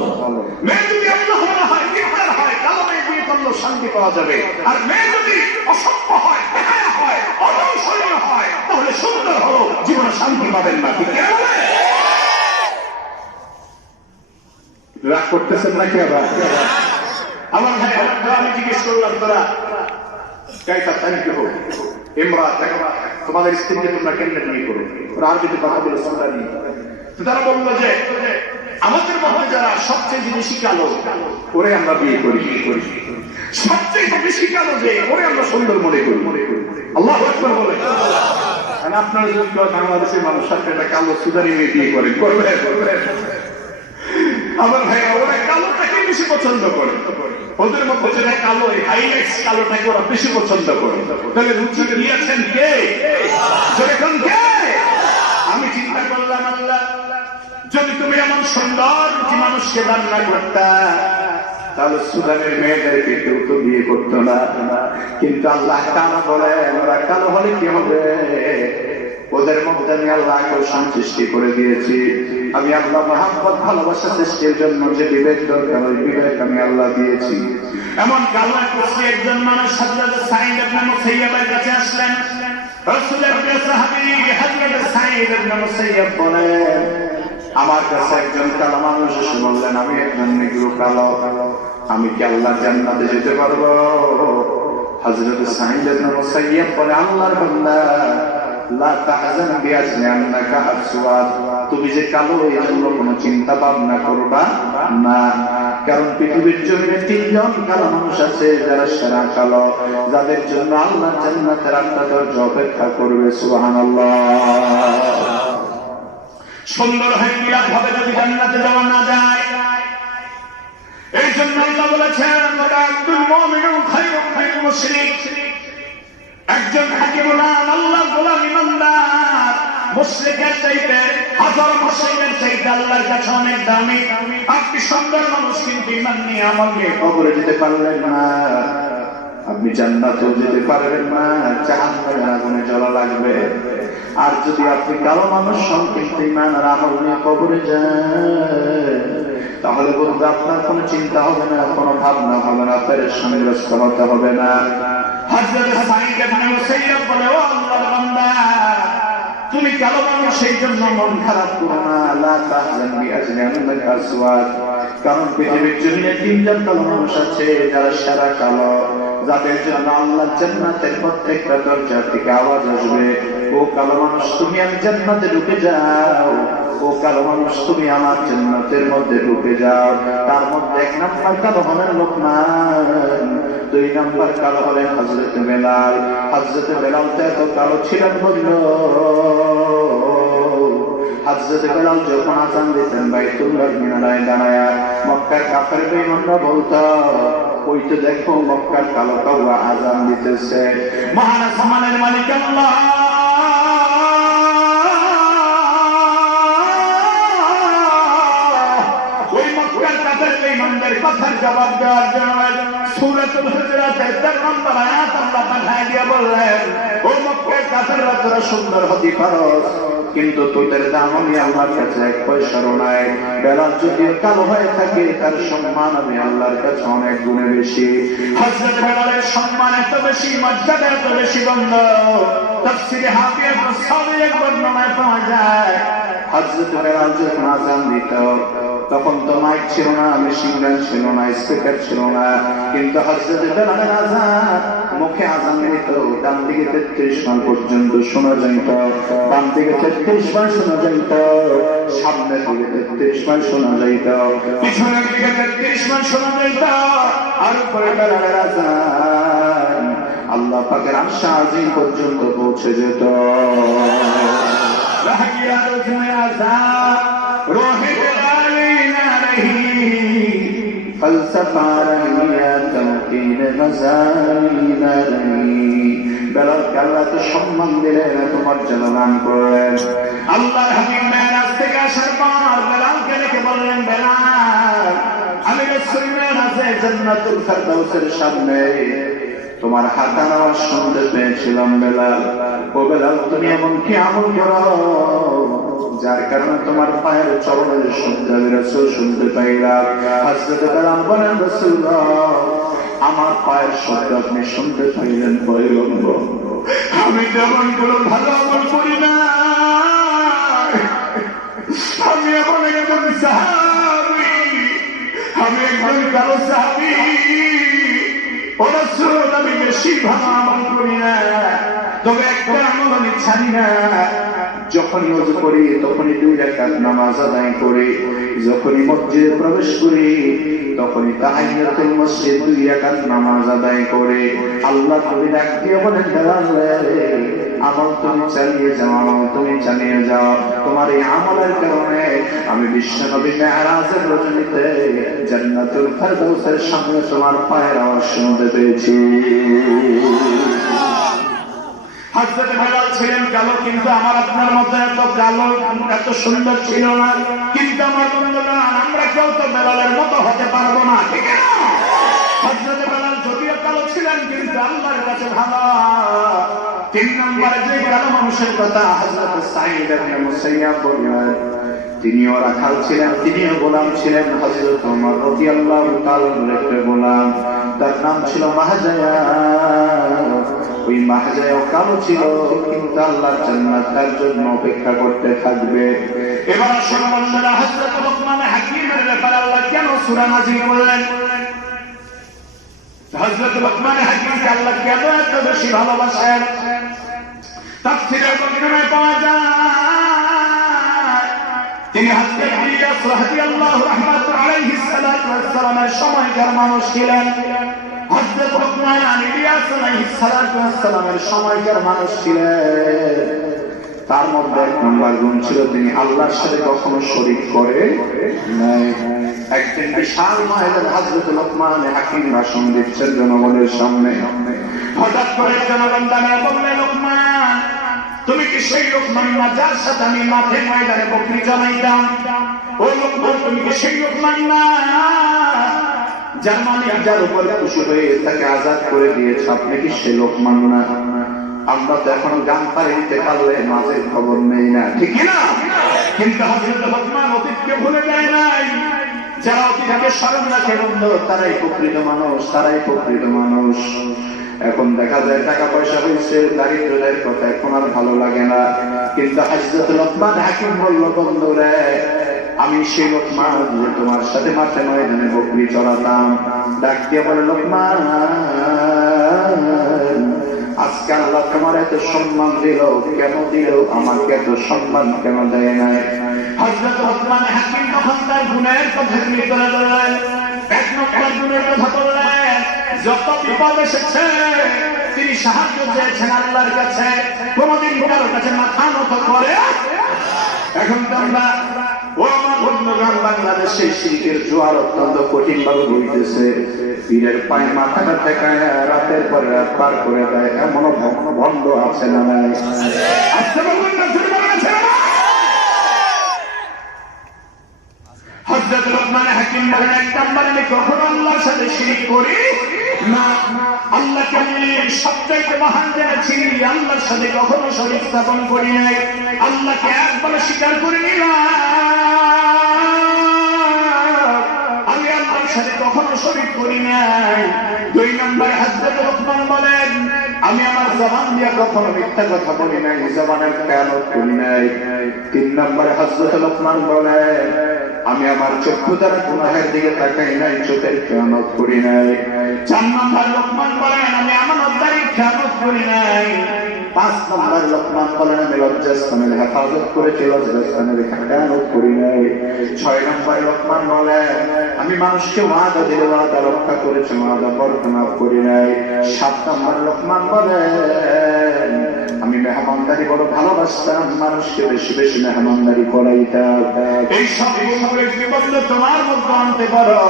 মেয়ে যদি আল্লাহ হয়, ইফতার হয়, কালো মেয়ে বিয়ে করলেও শান্তি পাওয়া যাবে। আর মেয়ে যদি অসভ্য হয়, বেহায়া হয়, অনৌসরীয় হয়, তাহলে সুন্দর হলো জীবনে শান্তি পাবেন না। ঠিক আছে? রাগ করতেছেন নাকি? আবার আমার ভাই, আমি জিজ্ঞেস করলাম, তোরা তোমাদের স্ত্রীকে তোমরা কেমনে বিয়ে করো? ওরা আরবিতে কথা বলে সুন্নানি। তারা বললো যে আমাদের মধ্যে যারা সবচেয়ে বেশি কালো, ওরে আমরা বিয়ে করি। সবচেয়ে বেশি কালো যে, ওরে আমরা সুন্দর মনে করি। আল্লাহু আকবার বলে। আপনারা যদি বাংলাদেশের মানুষ সাথে একটা কালো সুদানি মেয়ে বিয়ে করবে। আমার ভাই, ওরা কালোটাকে বেশি পছন্দ করে। ওদের মধ্যে যেটা কালো, হাইলাইটস কালোটাকে ওরা বেশি পছন্দ করে। তাহলে রুচি দিয়েছেন কে? যখন কে? আমি চিন্তা করলাম, আল্লাহ, যদি তুমি এমন সুন্দর রুচি মানুষকে রান্না করতা, তাহলে সুদানের মেয়েদেরকে কেউ তো বিয়ে করতো না। কিন্তু আল্লাহ কালো বলেন, ওরা কালো হলে কি হবে? ওদের মধ্যে আমি আল্লাহ আকর্ষণ সৃষ্টি করে দিয়েছি। আমি আল্লাহ মহব্বত ভালোবাসা সৃষ্টির জন্য যে বিবেক দরকার, ওই বিবেক আমি আল্লাহ দিয়েছি। এমন কালো একজন মানুষ হযরত সাঈদ ইবনে মুসাইয়্যিবের কাছে আসলেন। রাসূলের প্রিয় সাহাবী হযরত সাঈদ ইবনে মুসাইয়্যিব বলেন, আমার কাছে একজন কালো মানুষ এসে বললেন, আমি একজন নিগ্রো কালো, আমি কি আল্লাহর জান্নাতে যেতে পারবো? হযরত সাঈদ ইবনে মুসাইয়্যিব বলে, আল্লাহর বান্দা, লা তাহজান বিআজমি আন্নাকা আসওয়াদ, তুমি যে কালো এই জন্য কোনো চিন্তা ভাবনা করবা না। কারণ পৃথিবীর জমিনে 3 জন কালো মানুষ আছে যারা সারা কালো, যাদের জন্য আল্লাহ জান্নাতের আটটা দরজা অপেক্ষা করবে। সুবহানাল্লাহ। সুন্দর হয়ে মিলাদ হবে যদি জান্নাতে যাওয়া না যায়। এই জন্য আল্লাহ বলেছেন, আব্দুল মুমিনুন খায়রুম মিনাল মুশরিক। একজন খাঁটি গোলাম, আল্লাহর গোলাম ইমানদার, মুশরিকের চাইতে, হাজার মুশরিকের চাইতে আল্লাহর কাছে অনেক দামি। আপনি সুন্দর মানুষ, কিন্তু ঈমান নিয়ে আমল নিয়ে কবরে যেতে পারলেন না, আপনি জান্নাতেও যেতে পারবেন না, জাহান্নামের আগুনে জ্বলা লাগবে। আর যদি আপনি কালো মানুষ হন, কিন্তু ঈমান আর আমল নিয়ে কবরে যান, তাহলে বলতে আপনার কোনো চিন্তা হবে না, কোনো ভাবনা হবে না, পেরেশানিগ্রস্ত হতে হবে না। হযরত সাঈদ ইবনে মুসাইয়্যিব বলে, ও আল্লাহর বান্দা, তুমি কালো মানুষ, সেই জন্য মন খারাপ করো না। লা তাহজান বিআজমি আন্নাকা আসওয়াদ, কারণ পৃথিবীর জমিনে 3 জন কালো মানুষ আছে যারা সারা কালো, যাদের জন্য আল্লাহ জান্নাতের প্রত্যেকটা দরজা থেকে আওয়াজ আসবে, ও কালো মানুষ, তুমি আমি জান্নাতে ঢুকে যাও। ও কালো মানুষ, তুমি আমার জান্নাতের মধ্যে ঢুকে যাও। তার মধ্যে 1 নাম্বার কালো হলেন লোকমান, 2 নাম্বার কালো হলেন হযরত বেলাল। হযরত বেলাল তো এত কালো ছিলেন বলল, হযরত বেলাল যখন আযান দিতেন বাইতুল্লাহর মিনারায় দাঁড়ায়া, মক্কার কাফের বেঈমানরা বলতো, ওই তো দেখো মক্কার কালো কাউয়া আযান দিতেছে। মহান আসমানের মালিক আল্লাহ ওই মক্কার কাফের বেঈমানদের কথার জবাব দেওয়ার জন্য সূরাতুল হুজুরাতের 13 নম্বর আয়াত আল্লাহ পাঠায় দিয়ে বললেন, ও মক্কার কাফেররা, তোরা সুন্দর হতে পারোস, কিন্তু তোদের দাম আমি আল্লাহর কাছে 1 পয়সারও নাই। বেলাল যদি কালো হয়ে থাকে, তার সম্মান আমি আল্লাহর কাছে অনেক গুণে বেশি। হযরত বেলালের সম্মান এত বেশি, মর্যাদা এত বেশি, বন্ধ তাফসীরে হাফিজ সাহেব বর্ণনায় পাওয়া যায়, হযরত বেলাল যখন আযান দিত, তখন তো মাইক ছিল না, মেশিন গান ছিল না, স্পিকার ছিল না, কিন্তু হযরত বেলালের আযান মুখে আযান দিত, ডান দিকে 33 বার পর্যন্ত শোনা যাইত, বাম দিকে 33 বার শোনা যাইত, সামনে দিকে 33 বার শোনা যাইত, পিছনের দিকে 33 বার শোনা যাইত, আর উপরে বেলালের আযান আল্লাহ পাকের আরশ আজিম পর্যন্ত পৌঁছে যেত। فلسفة رهية تمكين مزاين رهي বেলালকে আল্লাহ তো সম্মান দিলেন, এত মর্যাদা দান করলেন। আল্লাহর হাবিব মেরাজ থেকে আসার পর বেলালকে ডেকে বললেন, বেলাল আমি রাসূল মেরাজে জান্নাতুল ফেরদাউসের সামনে তোমার হাঁটার আওয়াজ শুনতে পেয়েছিলাম। বেলাল, ও বেলাল, তুমি এমন কি আমল করো যার কারণে তোমার পায়ের চরণের শব্দ আমি রাসূল শুনতে পাইলাম? হযরত বেলাল বলেন, রাসূলুল্লাহ আমার পায়ের শব্দ আপনি শুনতে পাইলেন পয়গম্বর, আমি তেমন কোনো ভালো আমল করি না, আমি এমন একজন সাহাবী, আমি একজন কালো সাহাবী, ও রাসূল আমি বেশি ভালো আমল করি না, তবে একটা আমল আমি ছাড়ি না, যখনই ওযু করি তখনই 2 রাকাত নামাজ আদায় করি, যখনই মসজিদে প্রবেশ করি তখনই তাহিয়াতুল মসজিদ 2 রাকাত নামাজ আদায় করে আল্লাহ তুমি ডাক দিয়ে বলেন, বেলাল রে আমল তুমি চালিয়ে যাও, আমল তুমি চালিয়ে যাও, তোমার এই আমলের কারণে আমি বিশ্বনবী মেরাজের রজনীতে জান্নাতুল ফেরদাউসের সামনে তোমার পায়ের আওয়াজ শুনতে পেয়েছি। হযরত বেলাল ছিলেন কালো, কিন্তু আমার আপনার মতো এত কালো এত সুন্দর ছিল না, কিন্তু আমার বন্ধুরা আমরা কেউ তো বেলালের মতো হতে পারবো না, ঠিক না? হযরত বেলাল যদিও কালো ছিলেন কিন্তু আল্লাহর কাছে ভালো। 3 নম্বরে যে কালো মানুষের কথা হযরত সাঈদ ইবনে মুসাইয়াব বললেন, তিনিও রাখাল ছিলেন, তিনিও গোলাম ছিলেন। হযরত ওমর রাদিয়াল্লাহু তাআলা একটা গোলাম, তার নাম ছিল মাহজায়া। ওই মাহজায়া কালো ছিল, কিন্তু আল্লাহর জান্নাত তার জন্য অপেক্ষা করতে থাকবে। এবার আসুন বন্ধুরা, হযরত লুকমান হাকিমের ব্যাপারে আল্লাহ কেন সূরা নাযিল করলেন? হযরত লুকমান হাকিমকে আল্লাহ কেন এত বেশি ভালোবাসেন? তাফসীরের বর্ণনায় পাওয়া যায় তিনি হযরত ইলিয়াস রাদিয়াল্লাহু রাহমাতু আলাইহিস সালাতু ওয়াস সালামের সময়কার মানুষ ছিলেন। হযরত লুকমান ইলিয়াস আলাইহিস সালাতু ওয়াস সালামের সময়কার মানুষ ছিলেন। তার মধ্যে 1 নম্বর গুণ ছিল তিনি আল্লাহর সাথে কখনো শরীক করে নাই। একদিন বিশাল ময়দানে হযরত লুকমান হাকিম ভাষণ দিচ্ছেন জনগণের সামনে। হঠাৎ করে জনগণ দাঁড়িয়ে বললেন, লুকমান তুমি কি সেই লুকমান না যার সাথে আমি মাঠে ময়দানে বকরি চড়াইতাম? ও লুকমান তুমি কি সেই লুকমান না যার মালিক যার উপর খুশি হয়ে তাকে আজাদ করে দিয়েছে? আপনি কি সেই লুকমান না? আমরা তো এখন গান পাইতে পারলে মাঝে খবর নেই না, ঠিক না? কিন্তু হযরত লুকমান অতীতকে ভুলে যায় নাই। যারা অতীতকে স্মরণ রাখে বন্ধু, তারাই প্রকৃত মানুষ, তারাই প্রকৃত মানুষ। এখন দেখা যায় টাকা পয়সা হয়েছে, দারিদ্র্যের কথা এখন আর ভালো লাগে না, কিন্তু হযরত লুকমান হাকিম বলল, বন্ধুরে আমি সেই লুকমান যে তোমার সাথে মাঠে ময়দানে বকরি চড়াতাম। ডাক দিয়ে বলে, লুকমান আজকে আল্লাহ তোমার এত সম্মান দিল, কেন দিল? আমাকে এত সম্মান কেন দেয় না? হযরত লুকমান হাকিম তখন তার গুনাহের কথা তুলে ধরলেন। 1 নম্বর গুনাহের কথা বললেন, যত বিপদ এসেছে তিনি সাহায্য চেয়েছেন আল্লাহর কাছে, কোনদিন কারোর কাছে মাথা নত করে। এখন তো আমরা ও আমার বন্ধুগণ, বাংলাদেশে শিরকের জোয়ার অত্যন্ত কঠিন ভাবে বইতেছে। পীরের পায়ে মাথাটা ঠেকায় রাতের পর রাত পার করে দেয়, এমনও ভণ্ড আছে না নাই? হযরত লুকমান হাকিম বলেন, 1 নম্বরে আমি কখনো আল্লাহর সাথে শিরক করি না। আল্লাহকে আমি সবচাইতে মহান জেনেছি, আল্লাহর সাথে কখনো শরীক স্থাপন করি নাই। আল্লাহকে একবার স্বীকার করে নিলাম, আমি আল্লাহর সাথে কখনো শরীক করি নাই। 2 নম্বরে হযরত লুকমান বলেন, আমি আমার জবান দিয়ে কখনো মিথ্যা কথা বলি নাই, জবানের খেয়ানত করি নাই। 3 নম্বরে হযরত লুকমান বলেন, আমি আমার চক্ষু দ্বারা গুনাহের দিকে তাকাই নাই, চোখের খেয়ানত করি নাই। 4 নম্বর লোকমান বলেন আমি আমানতদারির খেয়ানত করি নাই। 5 নম্বর লোকমান বলেন আমি লজ্জাস্থানের হেফাজত করেছি, লজ্জাস্থানের খেয়ানত করি নাই। 6 নম্বর লোকমান বলেন আমি মানুষকে ওয়াদা দিলে ওয়াদা রক্ষা করেছি, ওয়াদা বরখলাফ করি নাই। 7 নম্বর লোকমান বলেন আমি মেহমানদারি বড় ভালোবাসতাম, মানুষকে বেশি বেশি মেহমানদারি করাইতাম। এই সব গুণগুলো বললে তোমার মধ্যে আনতে পারো,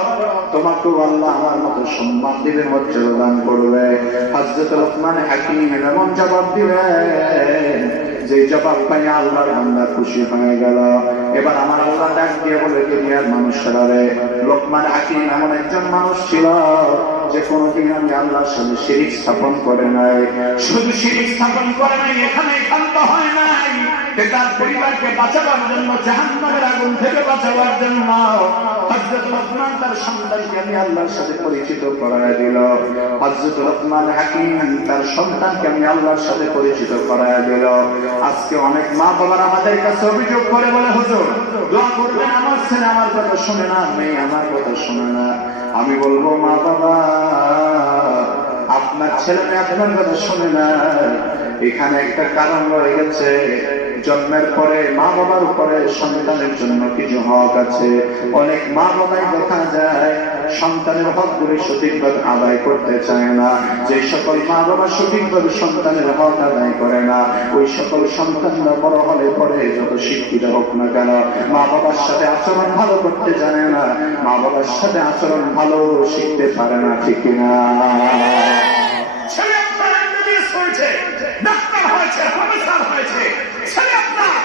তোমাকে আল্লাহ আমার মতো সম্মান দিবে, মর্যাদা দান করবে। হযরত লোকমান হাকিম এমন জবাব দিলেন যে জবাব পাই আল্লাহর বান্দা খুশি হয়ে গেল। এবার আমার আল্লাহ ডাক দিয়ে বলে দুনিয়ার মানুষেরা রে, লোকমান হাকিম এমন একজন মানুষ ছিল যে কোনদিন আমি আল্লাহর সাথে শিরিক স্থাপন করে নাই। শুধু শিরিক স্থাপন করে নাই, এখানে ক্ষান্ত হয় নাই, তার পরিবারকে বাঁচাবার জন্য, জাহান্নামের আগুন থেকে বাঁচাবার জন্য হযরত লোকমান তার সন্তানকে আমি আল্লাহর সাথে পরিচিত করায় দিল। হযরত লোকমান হাকিম তার সন্তানকে আমি আল্লাহর সাথে পরিচিত করায় দিল। আজকে অনেক মা বাবার আমাদের কাছে অভিযোগ করে বলে হুজুর দোয়া করবেন আমার ছেলে আমার কথা শুনে না, মেয়ে আমার কথা শুনে না। আমি বলবো মা বাবা আপনার ছেলে মেয়ে আপনার কথা শুনে না, এখানে একটা কারণ রয়ে গেছে। জন্মের পরে মা বাবার উপরে সন্তানের জন্য কিছু হক আছে। অনেক মা বাবাই দেখা যায় সন্তানের হকগুলি সঠিকভাবে আদায় করতে চায় না। যে সকল মা বাবা সঠিকভাবে সন্তানের হক আদায় করে না, ওই সকল সন্তানরা বড় হলে পরে যত শিক্ষিত হোক না কেন মা বাবার সাথে আচরণ ভালো করতে জানে না, মা বাবার সাথে আচরণ ভালো শিখতে পারে না, ঠিক না? ছেলে আপনার এমবিবিএস হয়েছে, ডাক্তার হয়েছে, প্রফেসর হয়েছে, ছেলে আপনার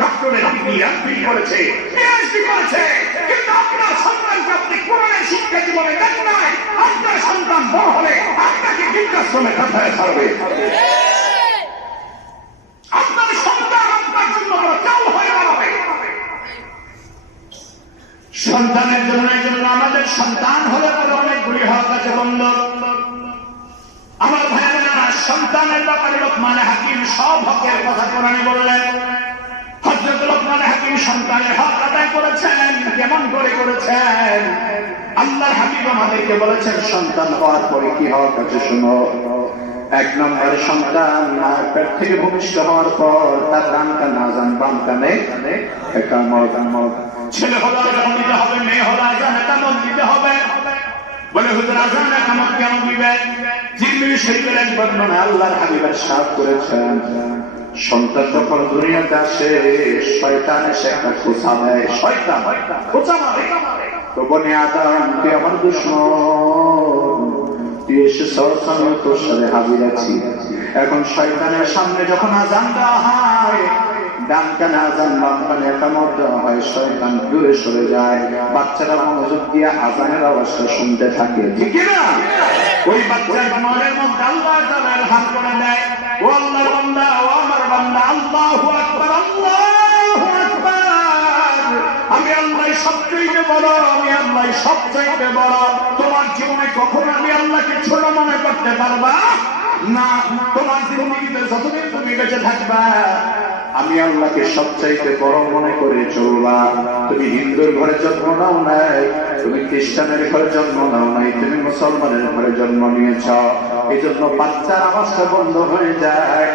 ডক্টরেট ডিগ্রি এমফিল করেছে, পিএইচডি করেছে, কিন্তু আপনার সন্তানকে আপনি কোরআনের শিক্ষা জীবনে দেন নাই। আপনার সন্তান বড় হলে আপনাকে বৃদ্ধাশ্রমে পাঠায় ছাড়বে। আপনার সন্তান আপনার জন্য বড় চাল হয়ে দাঁড়াবে। সন্তানের জন্য আমাদের সন্তান হলে পরে অনেকগুলি হক আছে বন্ধু। আমার ভাইয়েরা সন্তানের ব্যাপারে লোকমান হাকিম সব হকের কথা কোরআনে বললেন। হযরত লোকমান হাকিম সন্তানের হক আদায় করেছেন। কেমন করে করেছেন? আল্লাহর হাবিব আমাদেরকে বলেছেন সন্তান হওয়ার পরে কি হক আছে শুনো। 1 নম্বরে সন্তান পেট থেকে ভূমিষ্ঠ হওয়ার পর তার ডান কানে আযান, বাম কানে ইকামত। ছেলে হলে আযান দিতে হবে, মেয়ে হলে আযান ইকামত দিতে হবে। বলে হুজুর আযান ইকামত কেমন দিবেন? তিরমিজি শরীফের এক বর্ণনা আল্লাহর হাবিব ইরশাদ করেছেন সন্তান যখন দুনিয়াতে আসে শয়তান এসে একটা খোঁচা দেয়, শয়তান খোঁচা মারে। তো বনে আদম তুই আমার দুশমন, তুই এসে সরসান তোর সাথে হাজির আছি। এখন শয়তানের সামনে যখন আযান দেওয়া হয়, ডান কানে আযান বাম কানে ইকামত দেওয়া হয়, শয়তান দূরে সরে যায়। বাচ্চারা মনোযোগ দিয়ে আযানের আওয়াজটা শুনতে থাকে, ঠিক না? ওই বাচ্চার মনের মধ্যে আল্লাহ তাআলা ইলহাম করে দেয়, ও আল্লাহর বান্দা, ও আমার বান্দা, আল্লাহু আকবার, আল্লাহু আকবার, আমি আল্লাহ সবচেয়ে বড়, আমি আল্লাহ সবচেয়ে বড়। তোমার জীবনে কখনো আমি আল্লাহকে ছোট মনে করতে পারবা না। তোমার জীবনীতে যতদিন তুমি বেঁচে থাকবা আমি আল্লাহকে সবচাইতে বড় মনে করে চলবা। তুমি হিন্দুর ঘরে জন্ম নাও নাই, তুমি খ্রিস্টানের ঘরে জন্ম নাও নাই, তুমি মুসলমানের ঘরে জন্ম নিয়েছ। এই জন্য বাচ্চার আওয়াজটা বন্ধ হয়ে যায়,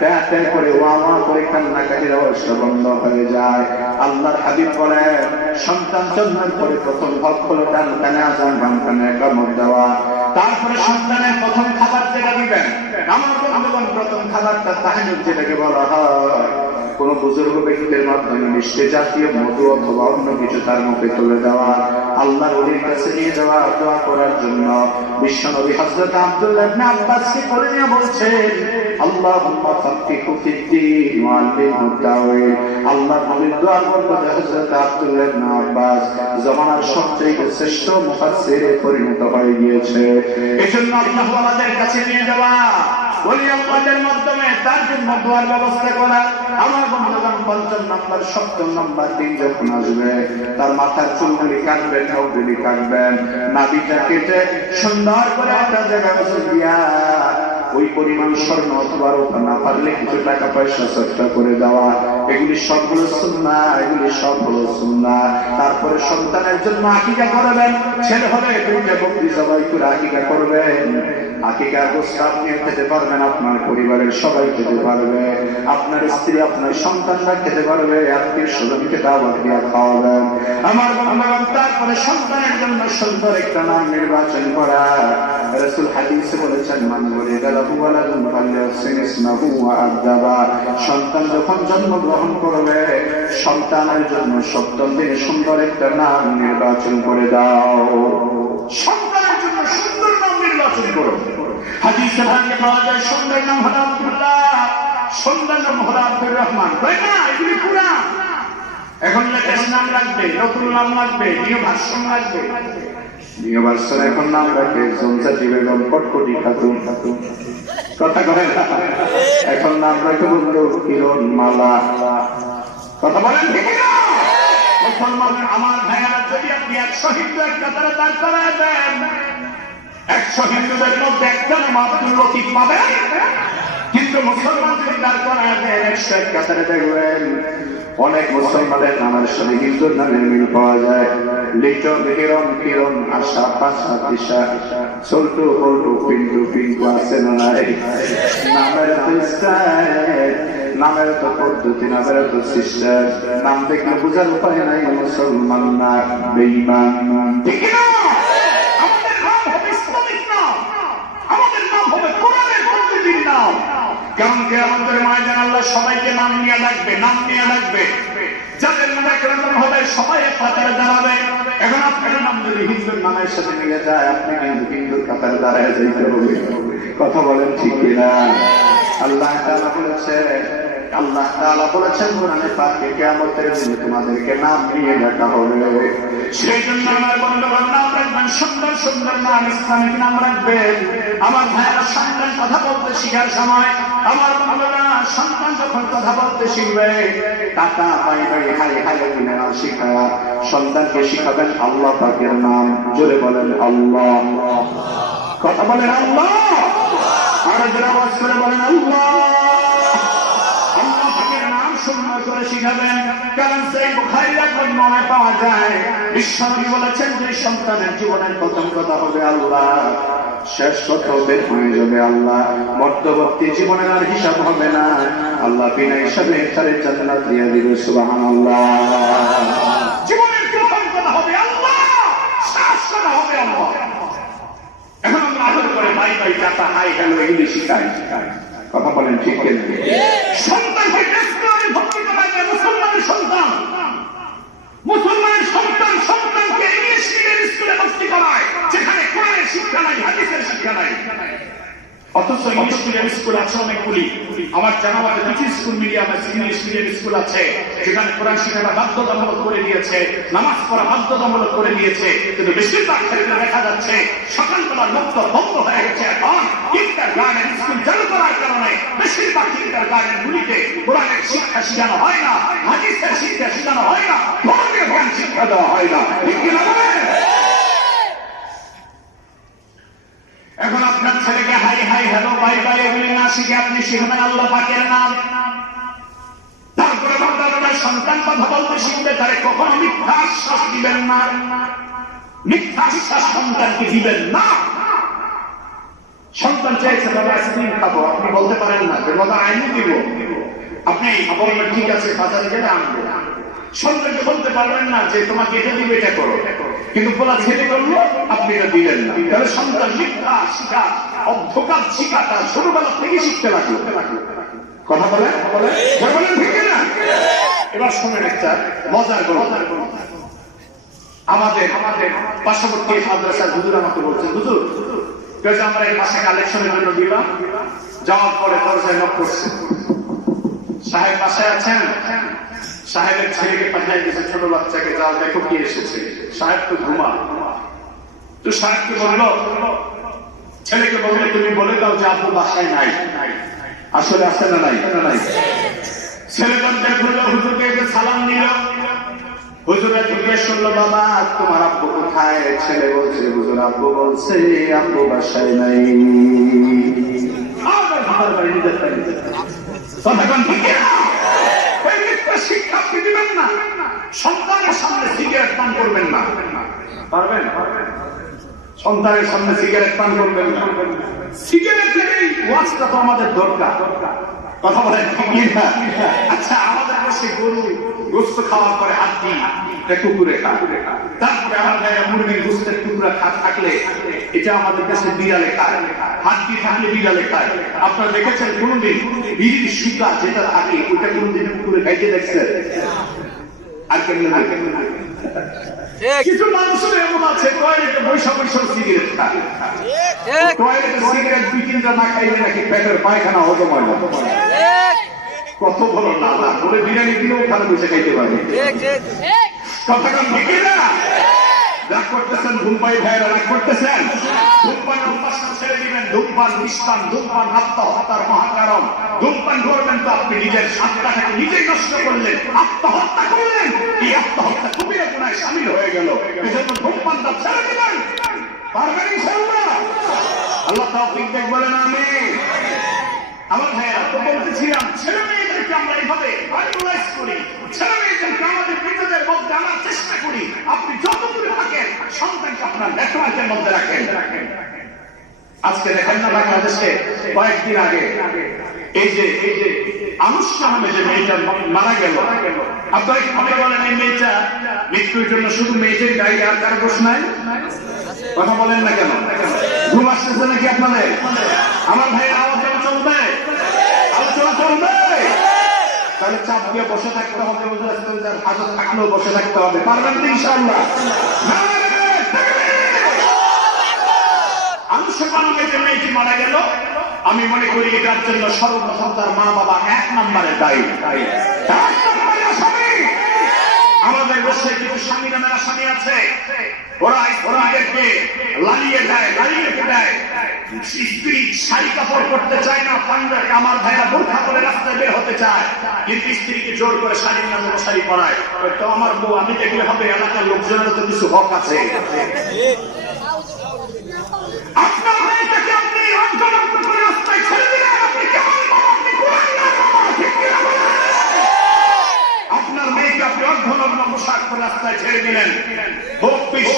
প্যাঁ করে ওয়া করে কান্নাকাটির আওয়াজটা বন্ধ হয়ে যায়। আল্লাহর হাবিব বলেন সন্তান জন্মের পরে প্রথম হক হলো ডান কানে আযান, বাম কানে ইকামত দেওয়া। তারপরে সন্তানের প্রথম খাবার যেটা দিবেন, আমার বন্ধুগণ প্রথম খাবারটা তাহাজ্জুদ যেটাকে বলা হয়, কোন বুজুর্গ ব্যক্তির মাধ্যমে মিষ্টি জাতীয় মধু অথবা অন্য কিছু তার মুখে তুলে দেওয়া, আল্লাহর ওলির কাছে নিয়ে যাওয়া দোয়া করার জন্য। বিশ্বনবী হযরত আব্দুল্লাহ ইবনে আব্বাসকে করে নিয়ে বলছেন আল্লাহুম্মা ফাক্কিহু ফিদ্দীন ওয়া আল্লিমহু তাওয়ীল। আল্লাহর নবীর দোয়ার বরকতে হযরত আব্দুল্লাহ ইবনে আব্বাস জামানার সবচেয়ে শ্রেষ্ঠ মুফাসসিরে পরিণত হয়ে গিয়েছে। এজন্য আল্লাহ ওয়ালাদের কাছে নিয়ে যাওয়া, ওলি আল্লাহদের মাধ্যমে তার জন্য দোয়ার ব্যবস্থা করা। আমার বন্ধুগণ ৫ম নম্বর, ৭ম নম্বর দিন যখন আসবে তার মাথার চুলগুলি কাটবেন, নখগুলি কাটবেন, নাভিটা কেটে সুন্দর করে একটা জায়গা গোসল দিয়া ওই পরিমাণ স্বর্ণ অথবা রূপা না পারলে কিছু টাকা পয়সা সৎকার করে দেওয়া, এগুলি সবগুলো সুন্নাহ, এগুলি সব হলো সুন্নাহ। তারপরে সন্তানের জন্য আকিকা করবেন, ছেলে হলে দুইটা বকরি জবাই করে আকিকা করবেন। আকিকার গোশত আপনিও খেতে পারবেন, আপনার পরিবারের সবাই খেতে পারবে, আপনার স্ত্রী আপনার সন্তানরা খেতে পারবে, আত্মীয় স্বজনকে দাওয়াত দিয়ে খাওয়াবেন। আমার বান্ধব, তারপরে সন্তানের জন্য সুন্দর একটা নাম নির্বাচন করা। রাসূল হাদিসে বলেছেন, মান ওয়ালিদা লাহু ওয়ালাদুন ফালইহসিন ইসমাহু ওয়া আদাবা। সন্তান যখন জন্মগ্রহণ করবে, সন্তানের জন্য সপ্তম দিনে সুন্দর একটা নাম নির্বাচন করে দাও। সন্তানের জন্য সুন্দর নাম নির্বাচন করো। হাদিসে ভাগে পাওয়া যায় সুন্দর নাম হলো আব্দুল্লাহ, সুন্দর নাম হলো আব্দুর রহমান, তাই না? এগুলি পুরাণ। এখন লেটেস্ট নাম লাগবে, নতুন নাম লাগবে, নিউ ভার্সন লাগবে। নিউ ভার্সন এখন নাম রাখে জমজাতি বেগম, কটকটি খাতুন। কথা কয় না? এখন নাম রাখে বললো কিরণ মালা। কথা বলেন ঠিক না? মুসলমানের আমার ভাইয়ারা, যদি আপনি 100 হিন্দুর কাতারে দাঁড় করায় দেন, 100 হিন্দুদের মধ্যে একটা নাম আব্দুল লতিফ পাবেন। কিন্তু মুসলমান যদি দাঁড় করায় দেন 101 কাতারে, দেখবেন অনেক মুসলমানের নামের সাথে হিন্দুর নামের মিল পাওয়া যায়। লিটন, হিরণ, কিরণ, আশা, পাশা, দিশা, সল্টু, পল্টু, পিন্টু, পিঙ্কু আছে না নাই? নামের তো স্টাইল, নামের তো পদ্ধতি, নামের তো সিস্টেম। নাম দেখলে বোঝার উপায় নাই মুসলমান না বেঈমান। ঠিক না? আমাদের নাম হবে ইসলামিক নাম, আমাদের নাম হবে কোরআনের পদ্ধতির নাম। কারণ কি আমাদের ময়দান আল্লাহ সবাইকে নাম নিয়ে ডাকবে, নাম নিয়ে ডাকবে। যাদের নাম একরকম হবে সবাই এক কাতারে দাঁড়াবে। এখন আপনার নাম যদি হিন্দুর নামের সাথে মিলে যায়, আপনি কিন্তু হিন্দুর কাতারে দাঁড়ায় যাইতে হবে। কথা বলেন ঠিক কিনা? আল্লাহ তাআলা বলেছেন কোরআনে পাকে, কিয়ামতের দিনে তোমাদেরকে নাম নিয়ে ডাকা হবে। সেই জন্য আমার বন্ধুগণ, নাম রাখবেন সুন্দর সুন্দর নাম, ইসলামিক নাম রাখবেন। আমার ভাইয়েরা, সন্তান কথা বলতে শিখার সময়, আমার বন্ধুরা, সন্তান যখন কথা বলতে শিখবে, টাকা পাইবে হাই হাই কিনা শিখায়া সন্তানকে শিখাবেন আল্লাহ পাকের নাম। জোরে বলেন আল্লাহ। কথা বলেন আল্লাহ। আর যারা আওয়াজ করে বলেন আল্লাহ। সুন্দর করে শিখাবেন। কারণ সেই বুখারীর বর্ণনায় পাওয়া যায়, বিশ্বনবী বলেছেন যে সন্তানের জীবনের প্রথম কথা হবে আল্লাহ, শেষ কথাও বের হয়ে যাবে আল্লাহ, মধ্যবর্তী জীবনের আর হিসাব হবে না। আল্লাহ বিনা হিসাবে তারে জান্নাত দিয়ে দিবে। সুবহানাল্লাহ। জীবনের প্রথম কথা হবে আল্লাহ, শেষ কথা হবে আল্লাহ। এখন আমরা আদর করে bye bye, tata, hi, hello এগুলি শিখাই। কথা বলেন ঠিক কিনা? সন্তানকে ভক্তি করা যায়। মুসলমানের সন্তান, মুসলমানের সন্তান সন্তানকে ইংলিশ মিডিয়াম স্কুলে ভর্তি করায়, যেখানে কোরআনের শিক্ষা নাই, হাদিসের শিক্ষা নাই। অথচ ইংলিশ মিডিয়াম স্কুল আছে অনেকগুলি। আমার জানা মতে কিছু স্কুল মিডিয়াম আছে, ইংলিশ মিডিয়াম স্কুল আছে, যেখানে কোরআন শিক্ষাটা বাধ্যতামূলক করে দিয়েছে, নামাজ পড়া বাধ্যতামূলক করে দিয়েছে। কিন্তু বেশিরভাগ ক্ষেত্রে দেখা যাচ্ছে সকালবেলা মুক্ত বন্ধ হয়ে গেছে। এখন কিন্ডারগার্টেন স্কুল চালু করার কারণে বেশিরভাগ কিন্ডারগার্টেন গুলিতে কোরআনের শিক্ষা শেখানো হয় না, হাদিসের শিক্ষা শেখানো হয় না, ধর্মীয় জ্ঞান শিক্ষা দেওয়া হয় না। ঠিক কিনা বলেন? এখন আপনার ছেলেকে high high, hello, bye bye এগুলি না শিখে আপনি শিখবেন আল্লাহ পাকের নাম। তারপরে আপনার সন্তান কথা বলতে শিখবে, তারে কখনো মিথ্যা আশ্বাস দিবেন না, মিথ্যা আশ্বাস সন্তানকে দিবেন না। সন্তান চাইছে বাবা আইসক্রিম খাবো, আপনি বলতে পারেন না যে বাবা আইনি দিব, আপনি বলবেন ঠিক আছে বাজারে গেলে আনবো। সন্তানকে বলতে পারবেন না যে তোমাকে এটা দিবে, এটা করো, কিন্তু বলা ছেলে করলো আপনি এটা দিলেন না। তাহলে সন্তান মিথ্যা শিখা, অধ্যকার শিখাটা ছোটবেলা থেকে শিখতে লাগলো। কথা বলেন ঠিক না? এবার শোনেন একটা মজার গল্প। আমাদের পার্শ্ববর্তী মাদ্রাসার হুজুর আমাকে বলছেন, হুজুর আমরা এই মাসে কালেকশনের জন্য দিলাম, যাওয়ার পরে দরজায় নক করছে, সাহেব বাসায় আছেন? সাহেবের ছেলেকে পাঠিয়ে দিয়েছে, ছোট বাচ্চাকে, যাও দেখো কি এসেছে। সাহেব তো ঘুমা, তো সাহেবকে বললো, ছেলেকে বললো তুমি বলে দাও যে আব্বু বাসায় নাই। আসলে আছে না নাই? ছেলে দেখলো, হুজুরকে সালাম দিল। হুজুরে জিজ্ঞেস করলো, বাবা তোমার আব্বু কোথায়? ছেলে বলছে, হুজুর আব্বু বলছে আব্বু বাসায় নাই। বাবার বাড়ি নিজের বাড়ি তখন ঠিক না শিক্ষা আপনি দিবেন না সন্তানের সামনে সিগারেট পান করবেন না পারবেন সন্তানের সামনে সিগারেট পান করবেন না সিগারেট থেকেই ওয়াজটা তো আমাদের দরকার কথা বলেন ঠিক না আচ্ছা আমাদের কাছে গরু গোস্ত খাওয়ার পরে হাত দিই কুকুরে খায় তারপরে আমাদের মুরগির গোস্তের টুকরা থাকলে এটা আমাদের কাছে বিড়ালে খায় হাত দিয়ে থাকলে বিড়ালে খায় আপনারা দেখেছেন কোনদিন বিড়ির সুতা যেটা থাকে ওটা কোনদিন কুকুরে খাইতে দেখছেন আর কেমন কিছু মানুষের এমন আছে টয়লেটে বৈশা বৈশা সিগারেট খায় টয়লেটে সিগারেট দুই তিনটা না খাইলে নাকি পেটের পায়খানা হজম হয় না কত বড় নালা বলে বিরিয়ানি দিলেও ওখানে বসে খাইতে পারে কথাটা ঠিকই না রাগ করতেছেন ধূমপাই ভাইয়েরা রাগ করতেছেন ধূমপান অভ্যাসটা ছেড়ে দিবেন ধূমপান নিষ্কাম ধূমপান আত্মহত্যার মহাকারণ ধূমপান করবেন তো আপনি নিজের সাতটাকে নিজেই নষ্ট করলেন আত্মহত্যা করলেন এই আত্মহত্যা কবিরা গুনায় শামিল হয়ে গেল এজন্য ধূমপানটা ছেড়ে দিবেন পারবেন ইনশাআল্লাহ আল্লাহ তাওফিক দেখ বলেন আমিন আমার ভাইয়েরা তো বলতেছিলাম ছেলে মেয়েদেরকে আমরা এইভাবে ভাইরালাইজ করি ছেলে মেয়েদেরকে আমাদের নিজেদের মধ্যে আনার চেষ্টা করি আপনি যত দূরে থাকেন সন্তানকে আপনার নেটওয়ার্কের মধ্যে রাখেন আজকে দেখেন না বাংলাদেশে কয়েকদিন আগে এই যে আনুষ্কা নামে যে মেয়েটা মারা গেল আপনারা মনে বলেন এই মেয়েটা মৃত্যুর জন্য শুধু মেয়েটাই দায়ী আর কারো দোষ নাই কথা বলেন না কেন ঘুম আসতেছে নাকি আপনাদের আমার ভাইয়ের আলোচনা চলবে আলোচনা চলবে তাহলে চাপ দিয়ে বসে থাকতে হবে হাজত থাকলেও বসে থাকতে হবে পারবেন তো ইনশাআল্লাহ আনুষ্কা নামে যে মেয়েটি মারা গেল আমি মনে করি এটার জন্য সর্বপ্রথম তার মা বাবা 1 নম্বরে দায়ী আমাদের দেশে কিছু স্বামী নামের আসামি আছে ওরা এদেরকে লালিয়ে দেয় লালিয়ে দেয় স্ত্রী শাড়ি কাপড় করতে চায় না আমার ভাইরা বোরখা করে রাস্তায় বের হতে চায় কিন্তু স্ত্রীকে জোর করে শাড়ি নামে শাড়ি পরায় তো আমার বউ আমি দেখলে হবে এলাকার লোকজনের তো কিছু হক আছে আপনার মেয়েটাকে আপনি অন্তরাত্ম করে রাস্তায় ছেড়ে দিলেন আপনি কেমন আপনার মেয়েকে আপনি অর্ধনগ্ন পোশাক করে রাস্তায় ছেড়ে দিলেন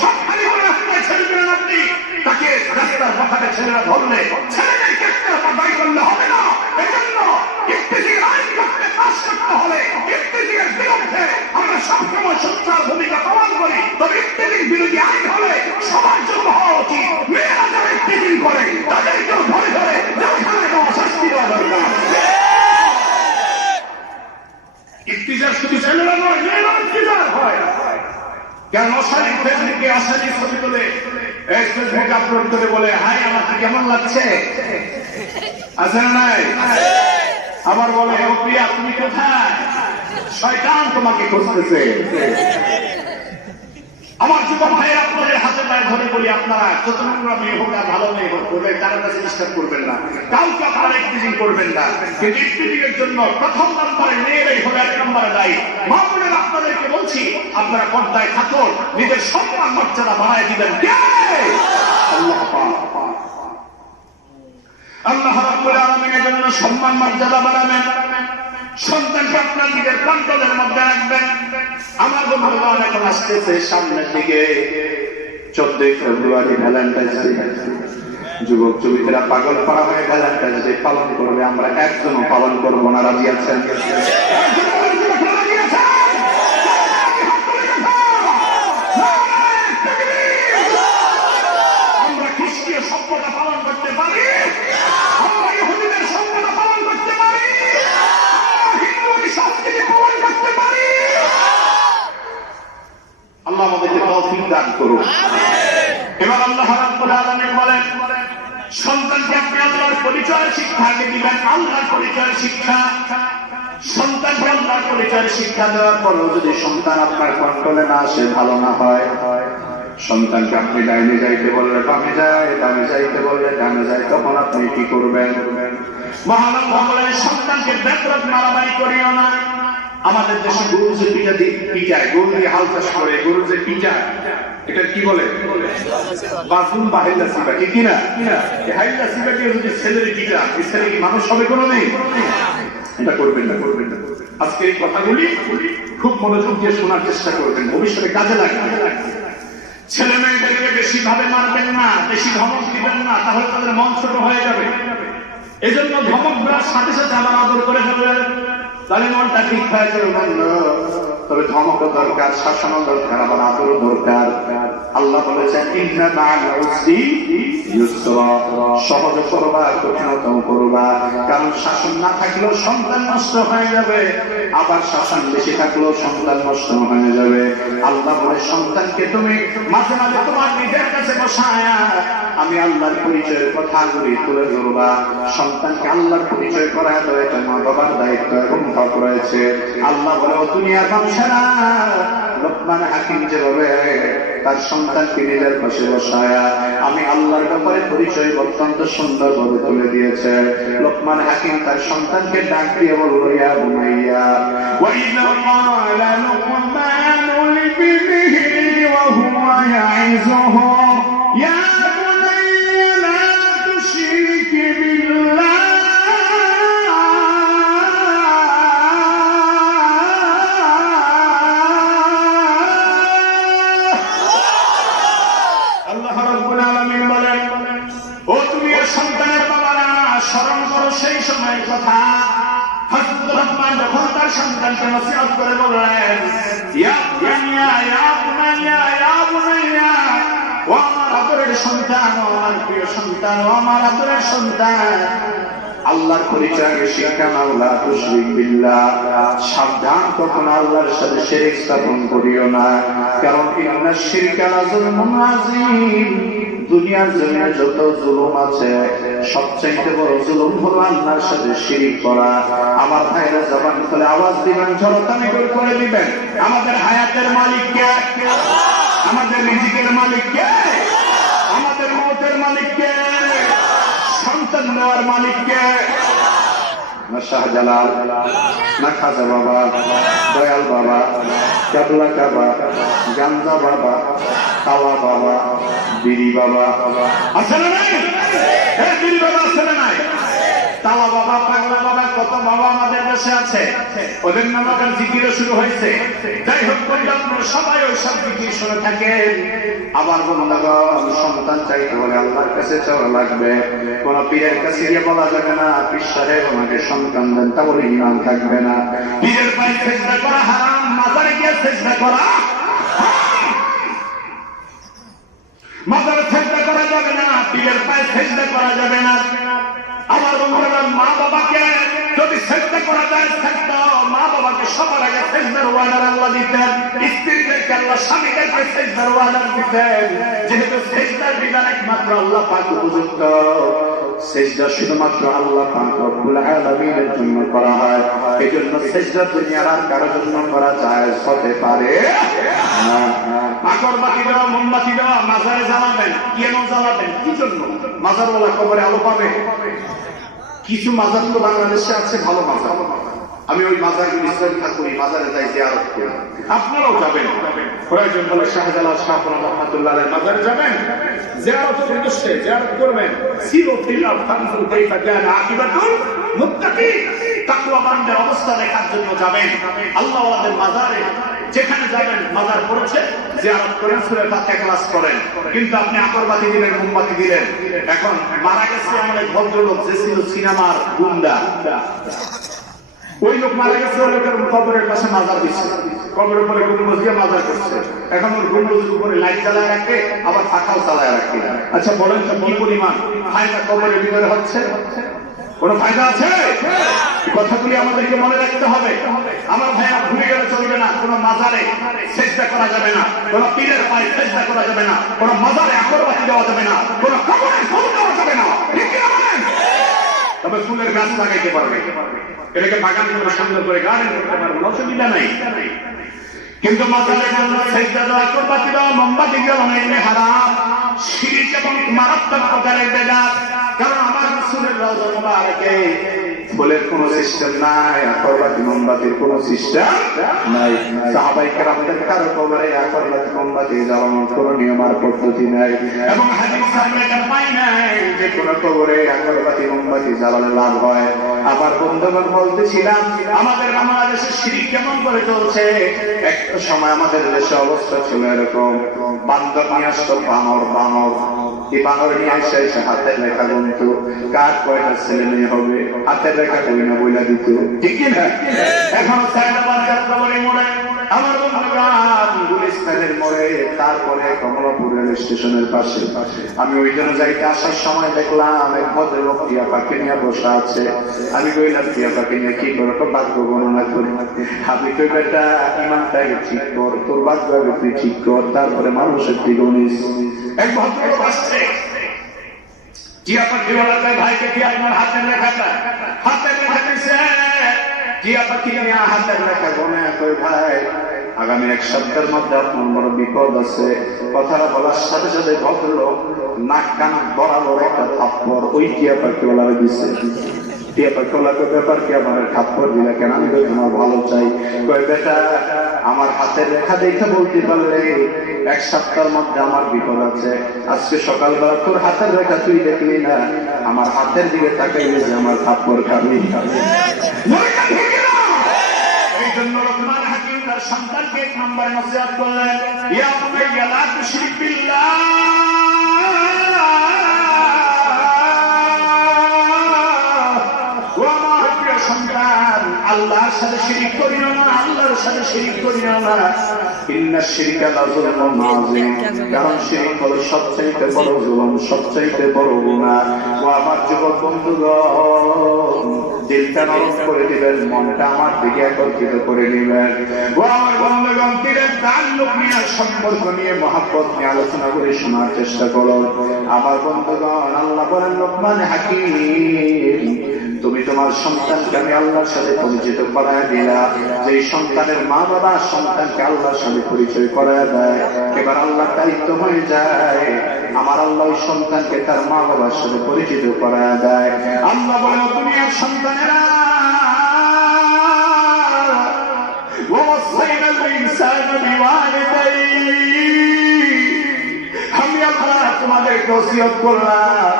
সবখানি করে রাস্তায় ছেড়ে দিলেন আপনি তাকে রাস্তার মাথাতে ছেলেরা ধরলে ছেলেদেরকে দায়ী করলে হবে না এজন্য ইফতিজির আইন করতে পাস করতে হলে ইফতিজিরের বিরুদ্ধে আমরা সবসময় সোচ্চার ভূমিকা পালন করি তবে ইফতিজির বিরোধী আইন হলে সবার জন্য হওয়া উচিত মেয়েরা যারা ইফতিজির করে তাদেরকেও ধরে ধরে জেলখানায় দেওয়া শাস্তি দেওয়া দরকার ইফতিজার শুধু ছেলেরা নয় মেয়েরা ইফতিজার হয় কেন অশালীন ফেসবুকে অশালীন ছবি তুলে ফেসবুকে আপলোড করে বলে হাই আমাকে কেমন লাগছে আছে না নাই আবার বলে ও প্রিয়া তুমি কোথায় শয়তান তোমাকে খুঁজতেছে আমার যুবক ভাই আপনাদের হাতে পায়ে ধরে বলি আপনারা যত নোংরা মেয়ে হোক আর ভালো মেয়ে হোক বলে কারোর কাছে ডিস্টার্ব করবেন না কাউকে আপনারা ইফতিজিং করবেন না কিন্তু ইফতিজিংয়ের জন্য প্রথম নম্বরে মেয়েরাই হবে 1 নম্বরে দায়ী মা বোনেরা আপনাদেরকে বলছি আপনারা পর্দায় থাকুন নিজের সম্মান মর্যাদা বাড়ায় দিবেন কে আল্লাহ আল্লাহ রাব্বুল আলামিনের জন্য সম্মান মর্যাদা বাড়াবেন সন্তানকে আপনার নিজের কন্ট্রোলের মধ্যে রাখবেন আমার বন্ধুগণ এখন আসতেছে সামনের দিকে 14 ফেব্রুয়ারি ভ্যালেন্টাইন্স ডে যুবক যুবতীরা পাগল করা হয়ে ভ্যালেন্টাইন্স ডে পালন করবে আমরা একজনও পালন করবো না রাজি আছেন আমরা খ্রিস্টীয় সভ্যতা পালন করতে পারি আমরা ইহুদিদের সভ্যতা পালন করতে পারি হিন্দুদের সংস্কৃতি পালন করতে পারি আল্লাহ আমাদেরকে তৌফিক দান করুন এবার আল্লাহ রাব্বুল আলামিন বলেন সন্তানকে আপনি আল্লাহর পরিচয় শিক্ষা দিবেন আল্লাহর পরিচয় শিক্ষা সন্তানকে আল্লাহর পরিচয় শিক্ষা দেওয়ার পরও যদি সন্তান আপনার কন্ট্রোলে না আসে ভালো না হয় সন্তানকে আপনি ডাইনে যাইতে বললে বামে যায় বামে যাইতে বললে ডানে যায় তখন আপনি কি করবেন মহান আল্লাহ বলেন সন্তানকে বেদরত মারামারি করিও না আমাদের দেশে গরু যে পিটায়, গরু দিয়ে হাল চাষ করে, গরু যে পিটায়, এটা কি বলে? বাসুন বা হাইলা সিবা, ঠিক কিনা? হাইলা সিবা দিয়ে যদি ছেলের পিটা, ছেলে কি মানুষ হবে কোনো নেই? এটা করবেন না, করবেন না। আজকে এই কথাগুলি খুব মনোযোগ দিয়ে শোনার চেষ্টা করবেন, ভবিষ্যতে কাজে লাগবে। ছেলে মেয়েদেরকে বেশি ভাবে মারবেন না, বেশি ধমক দিবেন না, তাহলে তাদের মন ছোট হয়ে যাবে। এজন্য ধমক দেওয়ার সাথে সাথে আমার আদর করে ফেলবেন, তাহলে মনটা ঠিক হয়ে যাবে। তবে ধমকও দরকার, শাসনও দরকার, আবার আদরও দরকার। আল্লাহ বলেছেন ইন্না মা'আল উসরি ইউসরা, সহজ করবা, কঠিনতম করবা। কারণ শাসন না থাকলেও সন্তান নষ্ট হয়ে যাবে, আবার শাসন বেশি থাকলেও সন্তান নষ্ট হয়ে যাবে। আল্লাহ বলে সন্তানকে তুমি মাঝে মাঝে তোমার নিজের কাছে বসায়া আমি আল্লাহর পরিচয়ের কথাগুলি তুলে ধরবা। সন্তানকে আল্লাহর পরিচয় করায় দেওয়া এটা মা বাবার দায়িত্ব এবং হক রয়েছে। আল্লাহ বলে ও দুনিয়ার মানুষেরা, লোকমান হাকিম যেভাবে তার সন্তানকে নিজের পাশে বসায়া আমি আল্লাহর ব্যাপারে পরিচয় অত্যন্ত সুন্দরভাবে তুলে দিয়েছে। লোকমান হাকিম তার সন্তানকে ডাক দিয়ে বলল ইয়া বুনাইয়া ওয়াইযা ক্বালা লুকমানু লিবনিহি ওয়া হুয়া ইয়াইযুহু ইয়া বুনাইয়া লা তুশরিক বিল্লাহ সেই সময় কথা হযরত রহমান যখন তার সন্তানকে নসিহত করে বললেন ইয়া বুনাইয়া ইয়া বুনাইয়া ইয়া বুনাইয়া, ও আমার আদরের সন্তান, ও আমার প্রিয় সন্তান, ও আমার আদরের সন্তান, আল্লাহর পরিচয় শিক্ষা নাও, লা তুশরিক বিল্লাহ, সাবধান কখনো আল্লাহর সাথে শিরক স্থাপন করিও না। কারণ ইন্নাশ শিরকা লাযুলমুন আযীম, দুনিয়ার জমিনে যত জুলুম আছে সবচেয়ে বড় জুলুম হলো আল্লাহর সাথে শিরক করা। আমার ভাইরা জবান খুলে আওয়াজ দিবেন, জনতানি করে দিবেন, আমাদের হায়াতের মালিক কে? আমাদের রিজিকের মালিক কে? আমাদের মওতের মালিক কে? সন্তান নেওয়ার মালিক কে? না শাহজালাল, না খাজা বাবা, দয়াল বাবা, কাবলা কাবা, গাঞ্জা বাবা, কাওয়া বাবা, বিড়ি বাবা আছে না নাই? বিড়ি বাবা আছে না নাই? তাওয়া বাবা, পাগলা বাবা, কত বাবা আমাদের দেশে আছে। ওদের নাম এখন জিকিরও শুরু হয়েছে। যাই হোক, আপনারা সবাই ওই সব জিকির শুনে থাকেন। আবার বন্ধুগণ, সন্তান চাইতে হলে আল্লাহর কাছে চাওয়া লাগবে। কোন পীরের কাছে গিয়ে বলা যাবে না পীর সাহেব আমাকে সন্তান দেন, তাহলে ঈমান থাকবে না। পীরের পায়ে সিজদা করা হারাম, মাজারে গিয়ে সিজদা করা, মাজারে সিজদা করা যাবে না, পীরের পায়ে সিজদা করা যাবে না। আমার বন্ধুরা, মা বাবাকে যদি সিজদা করা যায়, সিজদা মা বাবাকে সবার আগে সিজদার ওয়াদার আল্লাহ দিতেন। স্ত্রীদেরকে আল্লাহ স্বামীদেরকে সিজদার ওয়াদার দিতেন। যেহেতু সিজদার বিধান একমাত্র আল্লাহ পাক উপযুক্ত, সিজদা শুধুমাত্র আল্লাহ পাক রব্বুল আলামিনের জন্য করা হয়। এজন্য সিজদা দুনিয়ার আর কারোর জন্য করা যায় হতে পারে না। আগরবাতি দেওয়া, মোমবাতি দেওয়া, মাজারে জ্বালাবেন, কেন জ্বালাবেন, কি জন্য? মাজারওয়ালা কবরে আলো পাবে। কিছু মাজার তো বাংলাদেশে আছে ভালো মাজার, আমি ওই মাজারগুলি শ্রদ্ধা করি, মাজারে যাই জিয়ারত করি। আপনারাও যাবেন, প্রয়োজন হলে শাহজালাল শাহপুরা রহমাতুল্লাহ আলাইহির মাজারে যাবেন, জিয়ারতের উদ্দেশ্যে জিয়ারত করবেন। সিরু ফিল আরদ ফানজুরু কাইফা কানা আকিবাতুল মুত্তাকিন, তাকওয়াবানদের অবস্থা দেখার জন্য যাবেন। আল্লাহ ওয়ালাদের মাজারে যেখানে যাবেন, মাজার পড়েছে জিয়ারত করেন, সূরা ফাতিহা ক্লাস করেন। কিন্তু আপনি আগরবাতি দিলেন, মোমবাতি দিলেন। এখন মারা গেছে আমাদের ভদ্রলোক যে ছিল সিনেমার গুন্ডা, ওই লোক মারা গেছে, ওই লোকের কবরের পাশে মাজার দিচ্ছে, কবরের উপরে গম্বুজ দিয়ে মাজার করছে। এখন ওর গম্বুজের উপরে লাইট জ্বালায় রাখে, আবার পাখাও চালায় রাখে। আচ্ছা বলেন তো কি পরিমাণ ফায়দা কবরের ভিতরে হচ্ছে? কোন ফায়দা আছে? কথাগুলি আমাদেরকে মনে রাখতে হবে। আমার ভাইয়া ভুলে গেলে চলবে না। কোন মাজারে সিজদা করা যাবে না, কোন পীরের পায়ে সিজদা করা যাবে না, কোন মাজারে আগরবাতি দেওয়া যাবে না, কোন কবরে ফুল দেওয়া যাবে না। ঠিক কি বলেন? তবে ফুলের গাছ লাগাইতে পারবে, এটাকে বাগান করে সুন্দর করে গার্ডেন করতে পারবে, অসুবিধা নাই। কিন্তু মাজারে সিজদা দেওয়া, আগরবাতি দেওয়া, মোমবাতি দেওয়া এগুলো হারাম, শিরক এবং মারাত্মক প্রকারের বেদাত। কারণ আমার রাসূলের রওজা মুবারকে ফুলের কোন সিস্টেম নাই, আকরবাতি মোমবাতির কোন সিস্টেম নাই। সাহাবায়ে কেরামদের কারো কবরে আকরবাতি মোমবাতি জ্বালানোর কোন নিয়ম আর পদ্ধতি নাই, এবং হাদিসে আমরা এটা পাই নাই যে কোন কবরে আকরবাতি মোমবাতি জ্বালালে লাভ হয়। আবার বন্ধুগণ বলতেছিলাম, আমাদের বাংলাদেশে শিরিক কেমন করে চলছে। একটা সময় আমাদের দেশে অবস্থা ছিল এরকম, বান্দর নিয়ে আসতো, বানর এই বানর নিয়ে এসে হাতের রেখা গুনতো, কার কয়টা ছেলে মেয়ে হবে, হাতের রেখা কই না বইলা দিত, ঠিক না? এখন আমার বন্ধুগণ গুলিস্তানের মোড়ে, তারপরে কমলাপুর রেল স্টেশনের পাশে আমি ওই জন্য যাইতে আসার সময় দেখলাম এক ভদ্রলোক টিয়া পাখি নিয়ে বসা আছে। আমি কইলাম, টিয়া পাখি নিয়ে কি করো? ভাগ্য গণনা করি। আমি কই, বেটা ইমানটাকে ঠিক কর, তোর ভাগ্য আগে তুই ঠিক কর, তারপরে মানুষের দিকে গণিস। এক ভদ্রলোক আসছে, টিয়া পাখি বলা যায়, ভাইকে কি আপনার হাতের লেখাটা? হাতের লেখা দিছে। টিয়া পাখি নিয়ে হাতের লেখা গনে কই, ভাই আগামী এক সপ্তাহের মধ্যে আপনার বড় বিপদ আছে। কথাটা বলার সাথে সাথে ভদ্রলোক নাক কান বরাবর একটা থাপ্পড় ওই টিয়া পাখিওয়ালারে দিচ্ছে। টিয়া পাখিওয়ালাকে ব্যাপার কি আমার থাপ্পড় দিলা কেন? আমি কই, তোমার ভালো চাই। কই, বেটা আমার হাতের রেখা দেখে বলতে পারলে এক সপ্তাহের মধ্যে আমার বিপদ আছে। আজকে সকালবেলা তোর হাতের রেখা তুই দেখলি না, আমার হাতের দিকে তাকাইলে যে আমার থাপ্পড় খাবি। এই জন্য লোকমান হাকিম তার সন্তানকে এক নম্বর নসিহত করলেন, ইয়া বুনাইয়া লা তুশরিক বিল্লাহ, ও আমার প্রিয় সন্তান, আল্লাহর সাথে শিরিক করিও না, আল্লাহর সাথে শিরিক করিও না। ইন্নাশ শিরকা লাযুলমুন আযীম, কারণ শিরিক হলো সবচেয়ে বড় জুলুম, সবচেয়ে বড় গুনাহ। ও আমার যুবক বন্ধুগণ, দিলটা নরম করে দিবেন, মনটা আমার দিকে একত্রিত করে নিবেন। ও আমার বন্ধুগণ, দিলের তাল্লুক নিয়ে, সম্পর্ক নিয়ে, মহব্বত নিয়ে আলোচনা করে শোনার চেষ্টা করো। আমার বন্ধুগণ, আল্লাহ বলেন, লোকমান হাকিম, তুমি তোমার সন্তানকে আমি আল্লাহর সাথে পরিচিত করায় দিলা। যে সন্তানের মা বাবা সন্তানকে আল্লাহর সাথে পরিচয় করায় দেয়, এবার আল্লাহর দায়িত্ব হয়ে যায় আমার আল্লাহ ওই সন্তানকে তার মা বাবার সাথে পরিচিত করায় দেয়। আল্লাহ বলে, তুমি এক সন্তানেরা আমি আল্লাহ তোমাদেরকে ওসিয়ত করলাম,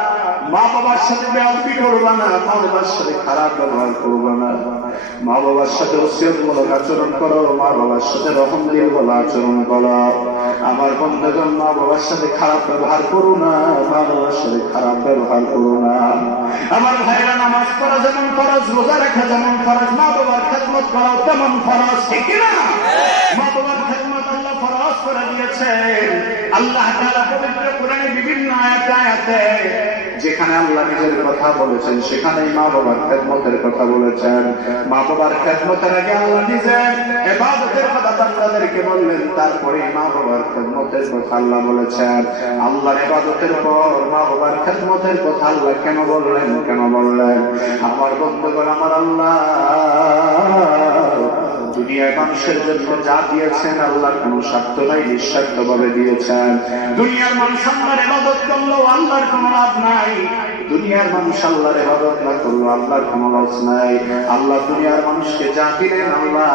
মা বাবার সাথে বেয়াদবি করবা না, মা বাবার সাথে খারাপ ব্যবহার করবা না, মা বাবার সাথে ওসিয়তমূলক আচরণ করো, মা বাবার সাথে রহম দিল বলা আচরণ করো। আমার বন্ধুগণ, মা বাবার সাথে খারাপ ব্যবহার করো না, মা বাবার সাথে খারাপ ব্যবহার করো না। আমার ভাইরা, নামাজ পড়া যেমন ফরজ, রোজা রাখা যেমন ফরজ, মা বাবার খেদমত করা তেমন ফরজ, ঠিক না? মা বাবার খেদমত আল্লাহ ফরজ করে দিয়েছেন। আল্লাহ তাআলা পবিত্র কোরআনে বিভিন্ন আয়াতে যেখানে আল্লাহ নিজের কথা বলেছেন, সেখানেই মা বাবার খেদমতের কথা বলেছেন। মা বাবার খেদমতের আগে আল্লাহ নিজের ইবাদতের কথা বান্দাদেরকে বললেন, তারপরে মা বাবার খেদমতের কথা আল্লাহ বলেছেন। আল্লাহর ইবাদতের পর মা বাবার খেদমতের কথা আল্লাহ কেন বললেন? আমার বন্ধুগণ, আমার আল্লাহ দুনিয়ায় মানুষের জন্য যা দিয়েছেন আল্লাহর কোন স্বার্থ নাই, নিঃস্বার্থ ভাবে দিয়েছেন। দুনিয়ার মানুষ আল্লাহর ইবাদত করলেও আল্লাহর কোন লাভ নাই, দুনিয়ার মানুষ আল্লাহর ইবাদত না করলেও আল্লাহর কোন লস নাই। আল্লাহ দুনিয়ার মানুষকে যা দিলেন আল্লাহ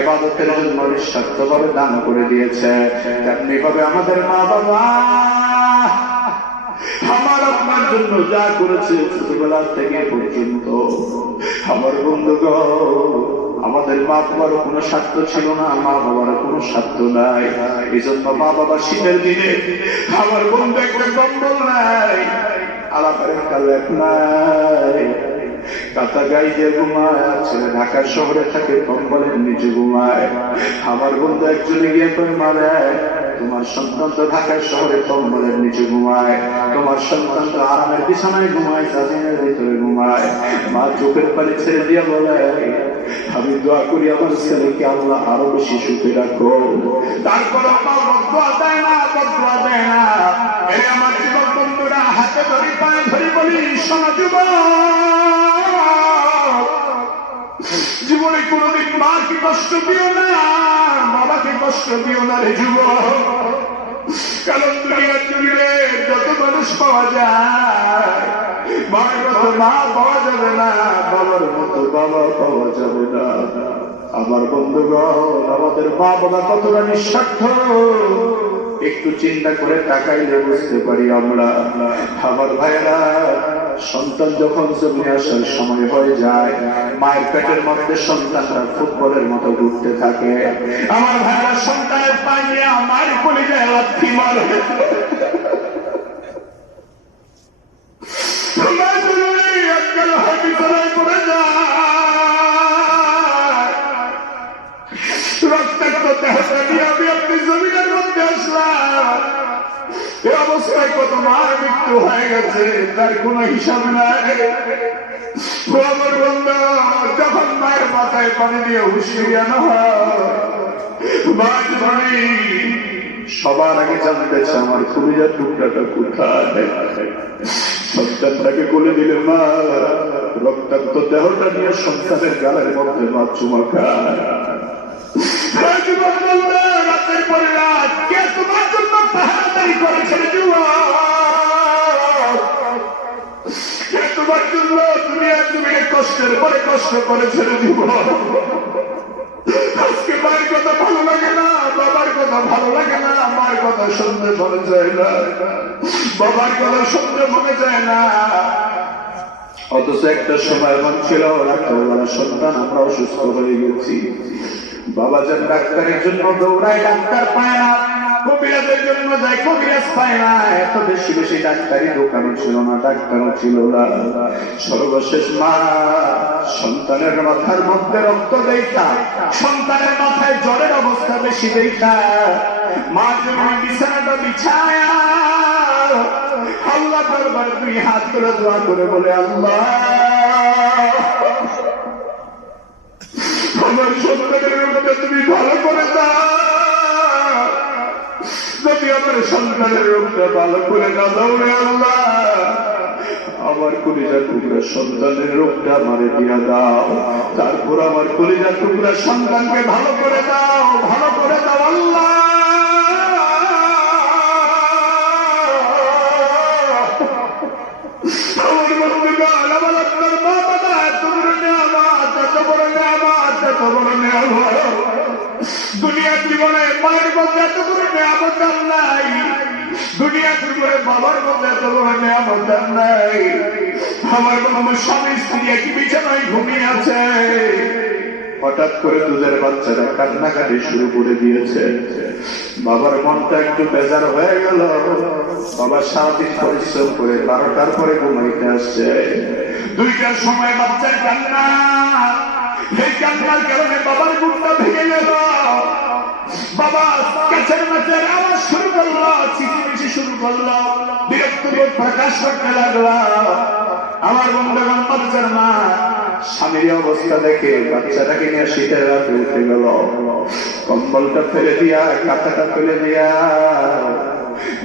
ইবাদতের জন্য নিঃস্বার্থ ভাবে দান করে দিয়েছে। তেমনি ভাবে আমাদের মা বাবা আমার আপনার জন্য যা করেছে ছোটবেলা থেকে পর্যন্ত, আমার বন্ধুগণ, আমাদের মা বাবার কোনো স্বার্থ ছিল না, মা বাবার কোনো স্বার্থ নাই। এই জন্য মা বাবা শীতের দিনে আমার বন্ধু একটা কম্বল নাই, আলাপের কালেক নাই, কাতা গাই দিয়ে ঘুমায়, ছেলে ঢাকা শহরে থাকে কম্বলের নিচে ঘুমায়। আমার বন্ধু একজনে গিয়ে করে মারে, তোমার সন্তান তো ঢাকা শহরে কম্বলের নিচে ঘুমায়, তোমার সন্তান তো আরামের বিছানায় ঘুমায়, চাঁদের ভিতরে ঘুমায়। মা চোখের পানি ছেড়ে দিয়ে বলে, আমি দোয়া করি আমার ছেলেকে আল্লাহ আরো বেশি সুখে রাখো। তারপর বদুয়া দেয় না, বদুয়া দেয় না। এই আমার যুবক বন্ধুরা, হাতে ধরি পায়ে ধরি বলি, শোনো যুবক, জীবনে কোনদিন মাকে কষ্ট দিও না, বাবাকে কষ্ট দিও না রে যুবক। কারণ দুনিয়ার জমিনে যত মানুষ পাওয়া যায়, মায়ের মতো মা পাওয়া যাবে না, বাবার মতো বাবা পাওয়া যাবে না। আমার বন্ধুগণ, আমাদের মা বাবা কতটা নিঃস্বার্থ একটু চিন্তা করে তাকাইলে বুঝতে পারি আমরা। আমার ভাইয়েরা, সন্তান যখন জমিনে আসার সময় হয়ে যায়, মায়ের পেটের মধ্যে সন্তানরা ফুটবলের মতো ঘুরতে থাকে। আমার ভাইয়েরা, সন্তানের পায়ে নিয়ে আমার কলিজায় লাথি মারে। আজকাল হাঁটি তলায় পড়ে যায়, রক্তাক্ত দেহটা নিয়ে আমি আপনি জমিনের মধ্যে আসলাম। এ অবস্থায় কত মার মৃত্যু হয়ে গেছে, তার কোনো হিসাব নাই। আমার বন্ধু, যখন মায়ের মাথায় পানি দিয়ে হুঁশিয়ানো হয়, সবার আগে জানতেছে আমার কলিজার টুকরাটা কোথায়। সন্তানটাকে কোলে দিলে মা রক্তাক্ত দেহটা নিয়ে সন্তানের গালের মধ্যে মা চুমা খায়। রাতের পরে রাত কে তোমার জন্য পাহারাদারি করেছে? কে তোমার জন্য তুমি কষ্টের পরে কষ্ট করেছে? আজকে মায়ের কথা ভালো লাগে না, বাবার কথা ভালো লাগে না, মায়ের কথা শুনতে মনে যায় না, বাবার কথা শুনতে মনে যায় না। অথচ একটা সময় এমন ছিল, রাত্রেবেলা সন্তান আমরা অসুস্থ হয়ে গেছি, বাবা যেন ডাক্তারের জন্য দৌড়ায়, ডাক্তার পায় না, কবিরাজের জন্য যায়, কবিরাজ পায় না। এত বেশি বেশি ডাক্তারি দোকানও ছিল না, ডাক্তারও ছিল না। সর্বশেষ মা সন্তানের মাথার মধ্যে রক্ত দেখা, সন্তানের মাথায় জ্বরের অবস্থা বেশি দেখা, মা যখন বিছানাটা বিছায় আল্লাহ দরবারে দুই হাত করে দোয়া করে বলে, আল্লাহ আমার সন্তানের রোগটা তুমি ভালো করে দাও। যদি আমার সন্তানের রোগটা ভালো করে না দাও রে আল্লাহ, আমার কলিজার টুকরা সন্তানের রোগটা আমারে দিয়া দাও। তারপর আমার কলিজার টুকরা সন্তানকে ভালো করে দাও, ভালো করে দাও আল্লাহ। আমার বন্ধুগণ, আমার আপনার মা বাবা এত বড় নিয়ামত, এত বড় নিয়ামত, এত বড় নিয়ামত। দুনিয়ার জীবনে মায়ের মধ্যে এত বড় নিয়ামত নাই, দুনিয়ার জীবনে বাবার মধ্যে এত বড় নিয়ামত নাই। আমার স্বামী স্ত্রী একই বিছানায় ঘুমিয়ে আছে, হঠাৎ করে দুধের বাচ্চারা কান্নাকাটি শুরু করে দিয়েছে। বাবার মনটা একটু বেজার হয়ে গেল। বাবা সারাদিন পরিশ্রম করে 12টার পরে ঘুমাইতে আসছে। 2টার সময় বাচ্চার কান্না, এই কান্নার কারণে বাবার ঘুমটা ভেঙে গেল। বাবা কাছের মাছের আওয়াজ শুরু করলো, চিঠিমিঠি শুরু করলো, বিরক্ত বোধ প্রকাশ করতে লাগলো। আমার বন্ধুগণ, বাচ্চার মা স্বামীর অবস্থা দেখে বাচ্চাটাকে নিয়ে শীতের রাতে উঠে গেল, কম্বলটা ফেলে দিয়া, কাঁথাটা ফেলে দিয়া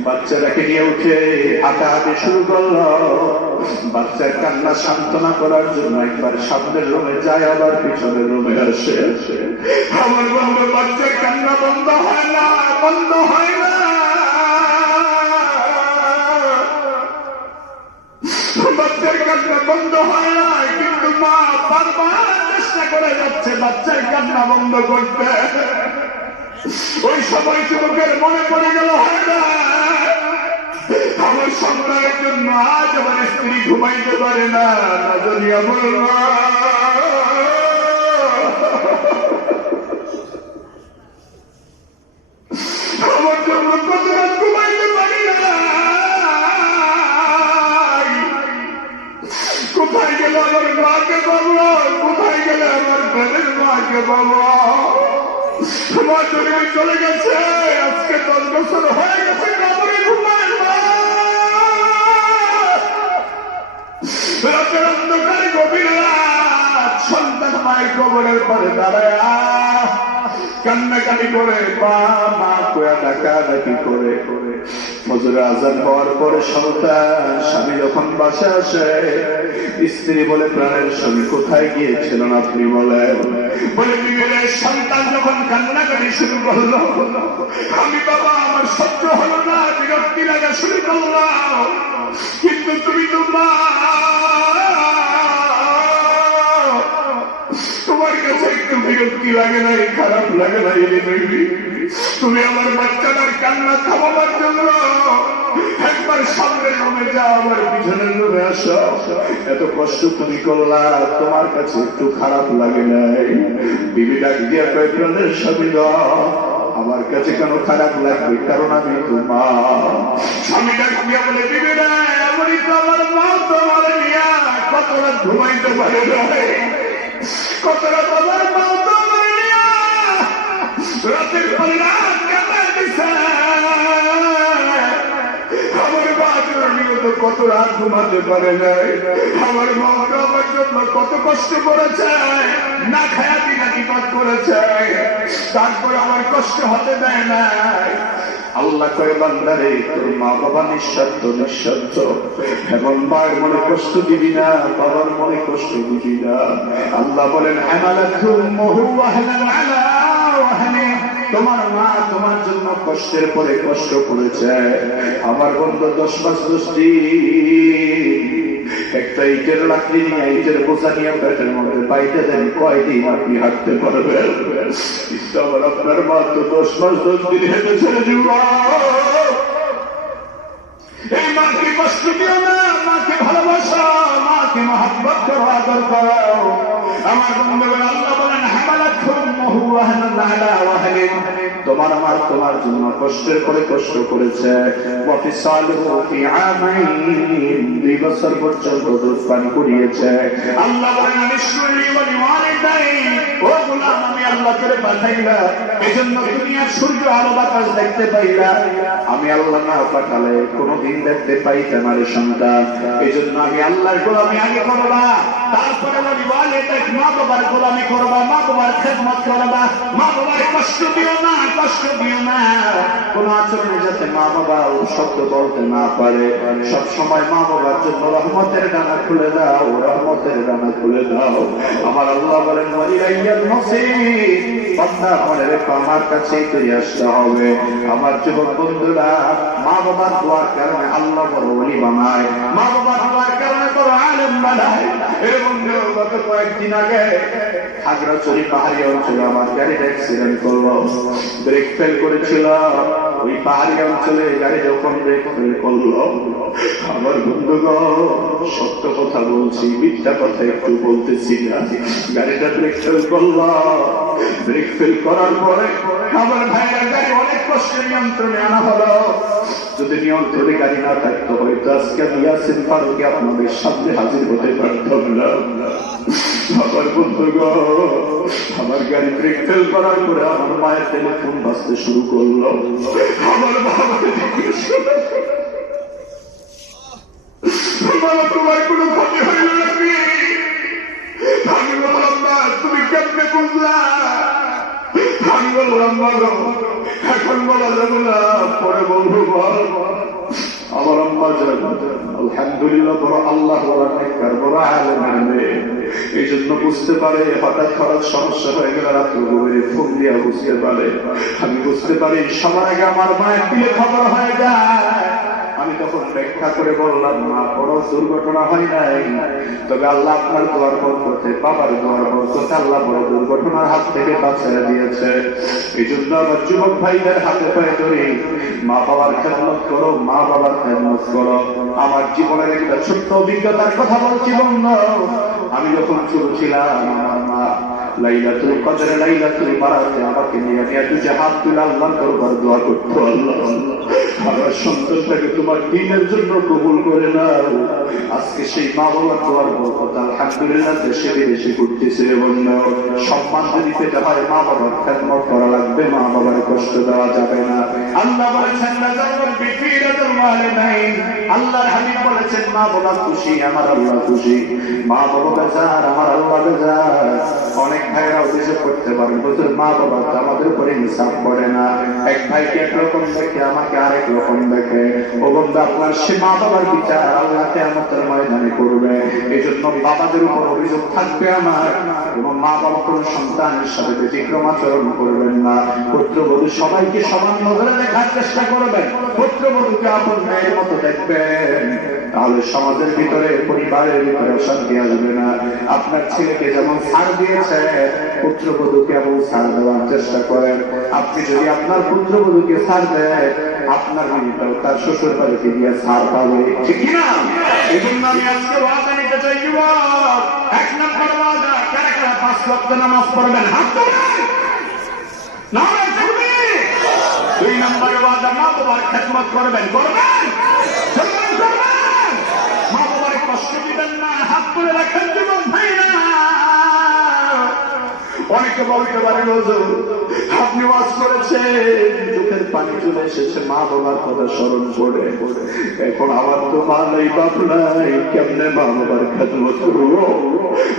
বাচ্চাটাকে নিয়ে উঠে হাঁটাহাঁটি শুরু করলো। বাচ্চার কান্না সান্ত্বনা করার জন্য একবার সামনের রুমে যায়, আবার পিছনের রুমে আসে। আমার বন্ধু, বাচ্চার কান্না বন্ধ হয় না, বন্ধ হয় না। বাচ্চার কান্না বন্ধ হয় না, কিন্তু মা বারবার চেষ্টা করে যাচ্ছে বাচ্চার কান্না বন্ধ করতে। ওই সময় যুবকের মনে পড়ে গেল, হয় না আমার সন্তানের জন্য আজ আমার স্ত্রী ঘুমাইতে পারে না, যদি আমার আমার জন্য কত রাত ঘুমাইতে পারি না। কোথায় গেলে আমার মাকে পাবো, কোথায় গেলে আমার প্রেমের মাকে পাবো? মা জমিনে চলে গেছে, আজকে 10 বছর হয়ে গেছে কবরে ঘুমায় মা। রাতের অন্ধকারে গভীর রাত, সন্তান মায়ের কবরের পরে দাঁড়ায় কান্নাকাটি করে, মা মা কোয়া ডাকাডাকি করে। ফজরের আযান হওয়ার পরে সন্তান স্বামী যখন বাসায় আসে, স্ত্রী বলে, প্রাণের স্বামী কোথায় গিয়েছিলেন আপনি বলেন? বলে, বিবির সন্তান যখন কান্নাকাটি শুরু করলো, আমি বাবা আমার সহ্য হলো না, বিরক্তি লাগা শুরু করলাম। কিন্তু তুমি তো মা, তোমার কাছে একটু বিরক্তি লাগে নাই, খারাপ লাগে নাই? তুমি আমার বাচ্চাটার কান্না থামাবার জন্য একবার সামনের রুমে যাও, আমার পিছনের রুমে আসো। এত কষ্ট তুমি করলা, তোমার কাছে একটু খারাপ লাগে নাই? বিবি ডাক দিয়া কয়, প্রাণের স্বামী আমার কাছে কেন খারাপ লাগবে? কারণ আমি তো মা। স্বামী ডাক দিয়া বলে, বিবি না, এমনই তো আমার মা, তোমার নিয়া কত রাত ঘুমাইতে পারে নাই, কত রাত আমার মা তোমার নিয়া রাতের পর রাত কাটায় দিছে। আমার মা নিয়ত কত রাত ঘুমাতে পারে নাই, আমার মা আমার জন্য কত কষ্ট করেছে, না খায়া দিনা বিপদ করেছে, তারপরে আমার কষ্ট হতে দেয় নাই। আল্লাহ কয়, বান্দারে তোর মা বাবা নিঃস্বার্থ, নিঃস্বার্থ, এবং মায়ের মনে কষ্ট দিবি না, বাবার মনে কষ্ট দিবি না। আল্লাহ বলেন, তোমার মা তোমার জন্য কষ্টের পরে কষ্ট করেছে। আমার বন্ধু 10 মাস 10 দিন একটা ইটের লাকড়ি নিয়ে, ইটের বোঝা নিয়ে পেটের মধ্যে পাইতে দেন, কয়দিন আপনি হাঁটতে পারবেন? আপনার মা তো 10 মাস 10 দিন হেঁটেছে। এই মাকে কষ্ট দিও না, মাকে ভালোবাসো, মাকে মহব্বত করো, আদর করো। আমার বন্ধুগণ, আল্লাহ বলেন, তোমার আমার তোমার জন্য কষ্টের পরে কষ্ট করেছে। 2 বছর পর্যন্ত দুধ পান করিয়েছে। আল্লাহ বলেন, ও গোলাম, আমি আল্লাহ করে পাঠাইলাম, এজন্য দুনিয়ার সূর্য আলো বাতাস দেখতে পাইলা। আমি আল্লাহ না পাঠালে কোনদিন দেখতে পাইতে না রে সন্তান। এজন্য আমি আল্লাহর গোলামি আগে করবা, তারপরে বলি বলে মা বাবার গোলামি করবা, মা বাবার খেদমত করবা। মা বাবার কষ্ট দিও না, কষ্ট দিও না। কোন আচরণে যাতে মা বাবা শব্দ বলতে না পারে, সব সময় মা বাবার জন্য রহমতের ডানা খুলে দাও, রহমতের ডানা খুলে দাও। আমার আল্লাহ বলেন, মনে রেখো আমার কাছেই তুই আসতে হবে। আমার যুবক বন্ধুরা, মা বাবার দোয়ার কারণে আল্লাহ বড় ওলি বানায়, মা বাবার দোয়ার কারণে বড় আলেম বানায়। এবং গত কয়েকদিন আগে খাগড়াছড়ি পাহাড়ি অঞ্চলে আমার গাড়িটা অ্যাক্সিডেন্ট করলো, ব্রেক ফেল করেছিল। ওই পাহাড়ি অঞ্চলে গাড়ি যখন ব্রেক ফেল করলো, আমার বন্ধুগণ সত্য কথা বলছি, মিথ্যা কথা একটু বলতেছি না। গাড়িটা ব্রেক ফেল করলো, ব্রেক ফেল করার পরে আমার ভাইয়ের গাড়ি অনেক কষ্টে নিয়ন্ত্রণে আনা হলো। যদি নিয়ন্ত্রণে গাড়ি না থাকতো, হয়তো আজকে আমি ইয়াসিন ফারুকী আপনাদের সামনে হাজির হতে পারতাম না। আমার বন্ধুগণ, আমার গাড়ি ব্রেক ফেল করার পরে আমার মায়ের টেলিফোন বাজতে শুরু করলো। আমার বাবা, তোমার কোনো ক্ষতি হইল নাকি? আমি বললাম, মা তুমি কেমনে বুঝলা? আমি বললাম, বলো, এখন বলা যাবে না, পরে বলবো। আমার আম্মা আলহামদুলিল্লাহ বড় আল্লাহ বড় আলেম, এই জন্য বুঝতে পারে হঠাৎ হঠাৎ সমস্যা হয়ে গেলে রাত্রে ফোন দিয়া বুঝতে পারে। আমি বুঝতে পারি সবার আগে আমার মায়ের দিলে খবর হয়ে যায়। আমি তখন ব্যাখ্যা করে বললাম, মা বড় দুর্ঘটনা হয় নাই, তবে আল্লাহ আপনার দোয়ার বরকতে, বাবার দোয়ার বরকতে আল্লাহ বড় দুর্ঘটনার হাত থেকে বাঁচিয়ে দিয়েছে। এই জন্য আমার যুবক ভাইদের হাতে পায়ে ধরি, মা বাবার খেদমত করো, মা বাবার খেদমত করো। আমার জীবনের একটা ছোট্ট অভিজ্ঞতার কথা বলছি বন্ধু। আমি যখন ছোট ছিলাম, আমার মা লাইলাতুল কদরে, লাইলাতুল বারাতে আমাকে নিয়ে দুই হাত তুলে আল্লাহর দরবারে দোয়া করতো, আল্লাহ আমার সন্তানটাকে তোমার দ্বীনের জন্য কবুল করে নাও। আজকে সেই মা বাবার দোয়ার বরকত আলহামদুলিল্লাহ দেশে বিদেশে ঘুরতেছে। বন্ধু, সম্মান যদি পেতে হয় মা বাবার খেদমত করা লাগবে, মা বাবার কষ্ট দেওয়া যাবে না। আল্লাহ বলেছেন, আল্লাহর হাবিব বলেছেন, মা বাবা খুশি, আমার আল্লাহ খুশি। মা বাবা বেজার, আমার আল্লাহ বেজার। অনেক ভাইরা অভিযোগ করতে পারেন, হুজুর মা বাবা তো আমাদের উপরে হিসাব করে না, এক ভাইকে একরকম দেখে আমাকে আরেক রকম দেখে। ও বন্ধু, আপনার সে মা বাবার বিচার আল্লাহ কিয়ামতের ময়দানে করবে। এই জন্য বাবাদের উপর অভিযোগ থাকবে আমার, এবং মা বাবা কোন সন্তানের সাথে ব্যতিক্রম আচরণ করবেন না। পুত্রবধূ সবাইকে সমান নজরে দেখার চেষ্টা করবেন, পুত্রবধূকে আপন মেয়ের মতো দেখবেন, তাহলে সমাজের ভিতরে পরিবারের ভিতরে অশান্তি আসবে না। আপনার ছেলেকে যেমন ছাড় দিয়েছে, পুত্রবধূকে এবং ছাড় দেওয়ার চেষ্টা করেন। আপনি যদি আপনার পুত্রবধূকে ছাড় দেন, আপনার মেয়েটাও তার শ্বশুর বাড়িতে গিয়ে ছাড় পাবে, ঠিক না? এই জন্য আমি আজকে ওয়াদা নিতে চাই, যুবক, 1 নম্বর ওয়াদা, কারা কারা 5 ওয়াক্ত নামাজ পড়বেন হাত তোলেন, নামাজ পড়বেন। 2 নম্বর ওয়াদা, মা বাবার খেদমত করবেন, করবেন, মা বাবার কষ্ট দিবেন না, হাত তুলে রাখেন যুবক ভাইরা। অনেকে বলতে পারেন, হুজুর আপনি ওয়াজ করেছেন, চোখের পানি চলে এসেছে মা বাবার কথা স্মরণ করে, এখন আমার তো মা নাই বাপ নাই, কেমনে মা বাবার খেদমত করবো?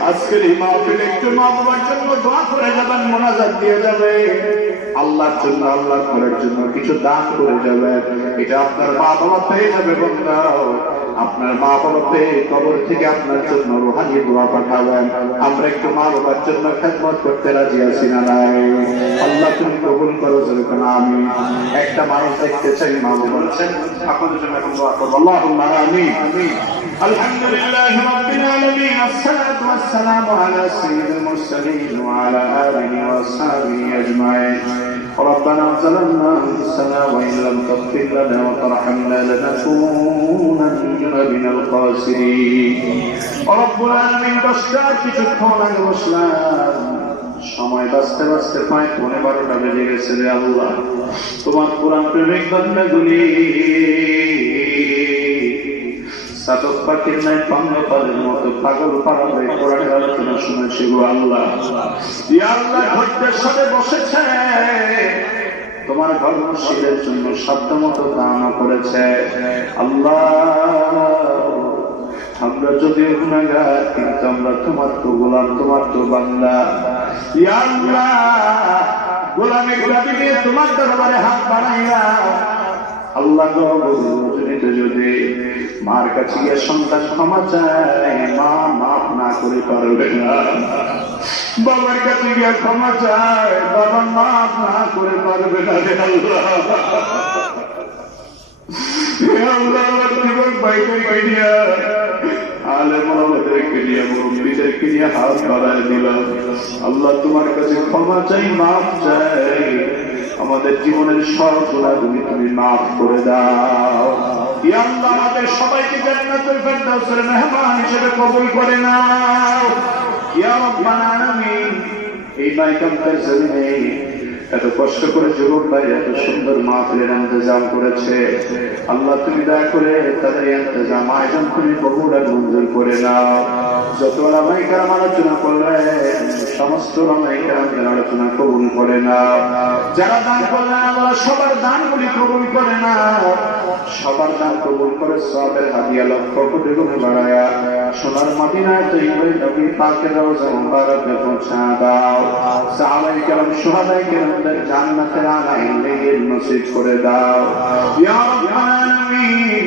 আজকের এই মাহফিলে একটু মা বাবার জন্য দোয়া করে যাবেন, মোনাজাত দিয়ে যাবে, আল্লাহর জন্য, আল্লাহর ঘরের জন্য কিছু দান করে যাবে। এটা আপনার মা বাবা পেয়ে যাবে বন্ধু, আপনার মা বাবা পেয়ে কবর থেকে আপনার জন্য রুহানি দোয়া পাঠাবেন। আমরা একটু মা বাবার জন্য খেদমত করতে রাজি আছি না নাই? আল্লাহ তুমি কবুল করো, যেরকম আমি একটা মানুষ দেখতে চাই মা বাবা বলছেন, আপনাদের জন্য এখন দোয়া করবো। আল্লাহুম্মা আমিন। আলহামদুলিল্লাহি রাব্বিল আলামিন, আসসালাতু ওয়াসসালামু আলা সাইয়্যিদিল মুরসালিন ওয়া আলা আলিহি ওয়া সাহবিহি আজমাইন। ربنا ظلمنا أنفسنا وإن لم تغفر لنا وترحمنا لنكونن من الخاسرين। رب العالمين বসলাম, কিছুক্ষণ আগে বসলাম, সময় বাঁচতে বাঁচতে 12:30 বেজে গেছে রে আল্লাহ। তোমার কোরআন প্রেমিক বান্দাগুলি সাতক পাখির নাই পাঙ্গাপালের মতো পাগল পাড়া হয়ে কোরআনের আলোচনা শুনেছি গো আল্লাহ। ইয়া আল্লাহ, ঘরটার সাথে বসেছে, তোমার ঘর মসজিদের জন্য সাধ্য মতো দান করেছে আল্লাহ। আমরা যদিও গুনাহগার, কিন্তু আমরা তোমার তো গোলাম, তোমার তো বান্দা। ইয়া আল্লাহ, গোলামের দাবি নিয়ে তোমার দরবারে হাত বাড়াইয়া আল্লাহ যদি মার কাছে গিয়ে সন্তান ক্ষমা চায়, মা মাফ না করে পারবে না। বাবার কাছে গিয়ে ক্ষমা চায়, বাবা মাফ না করে পারবে না। আল্লাহ তোমার কাছে ক্ষমা চাই, মাফ চাই, আমাদের জীবনের সব গুনাহগুলি তুমি মাফ করে দাও। ইয়া আল্লাহ, আমাদের সবাইকে জান্নাতুল ফেরদাউসের মেহমান হিসেবে কবুল করে নাও। ইয়া রাব্বাল আলামিন, এই মাইকামটার জমিনে এত কষ্ট করে যুবক ভাই এত সুন্দর মাহফিলের ইন্তজাম করেছে, আল্লাহ তুমি দয়া করে তাদের ইন্তজাম আয়োজন তুমি কবুল আর মঞ্জুর করে নাও। যত ওলামায়ে কেরাম আলোচনা করলেন, সমস্ত ওলামায়ে কেরামের আলোচনা কবুল করে নাও। যারা দান করলেন আল্লাহ সবার দানগুলি কবুল করে নাও, সবার দান কবুল করে সওয়াবের হাদিয়া লক্ষ কোটি গুণে বাড়ায়া সোনার মদিনায় তৈয়বে নবী পাকের রওজা মুবারকে পৌঁছা দাও। সাহাবায়ে কেরাম, শুহাদায়ে কেরামদের জান্নাতের আলাইহির নসিব করে দাও। ইয়া রাব্বাল আলামিন,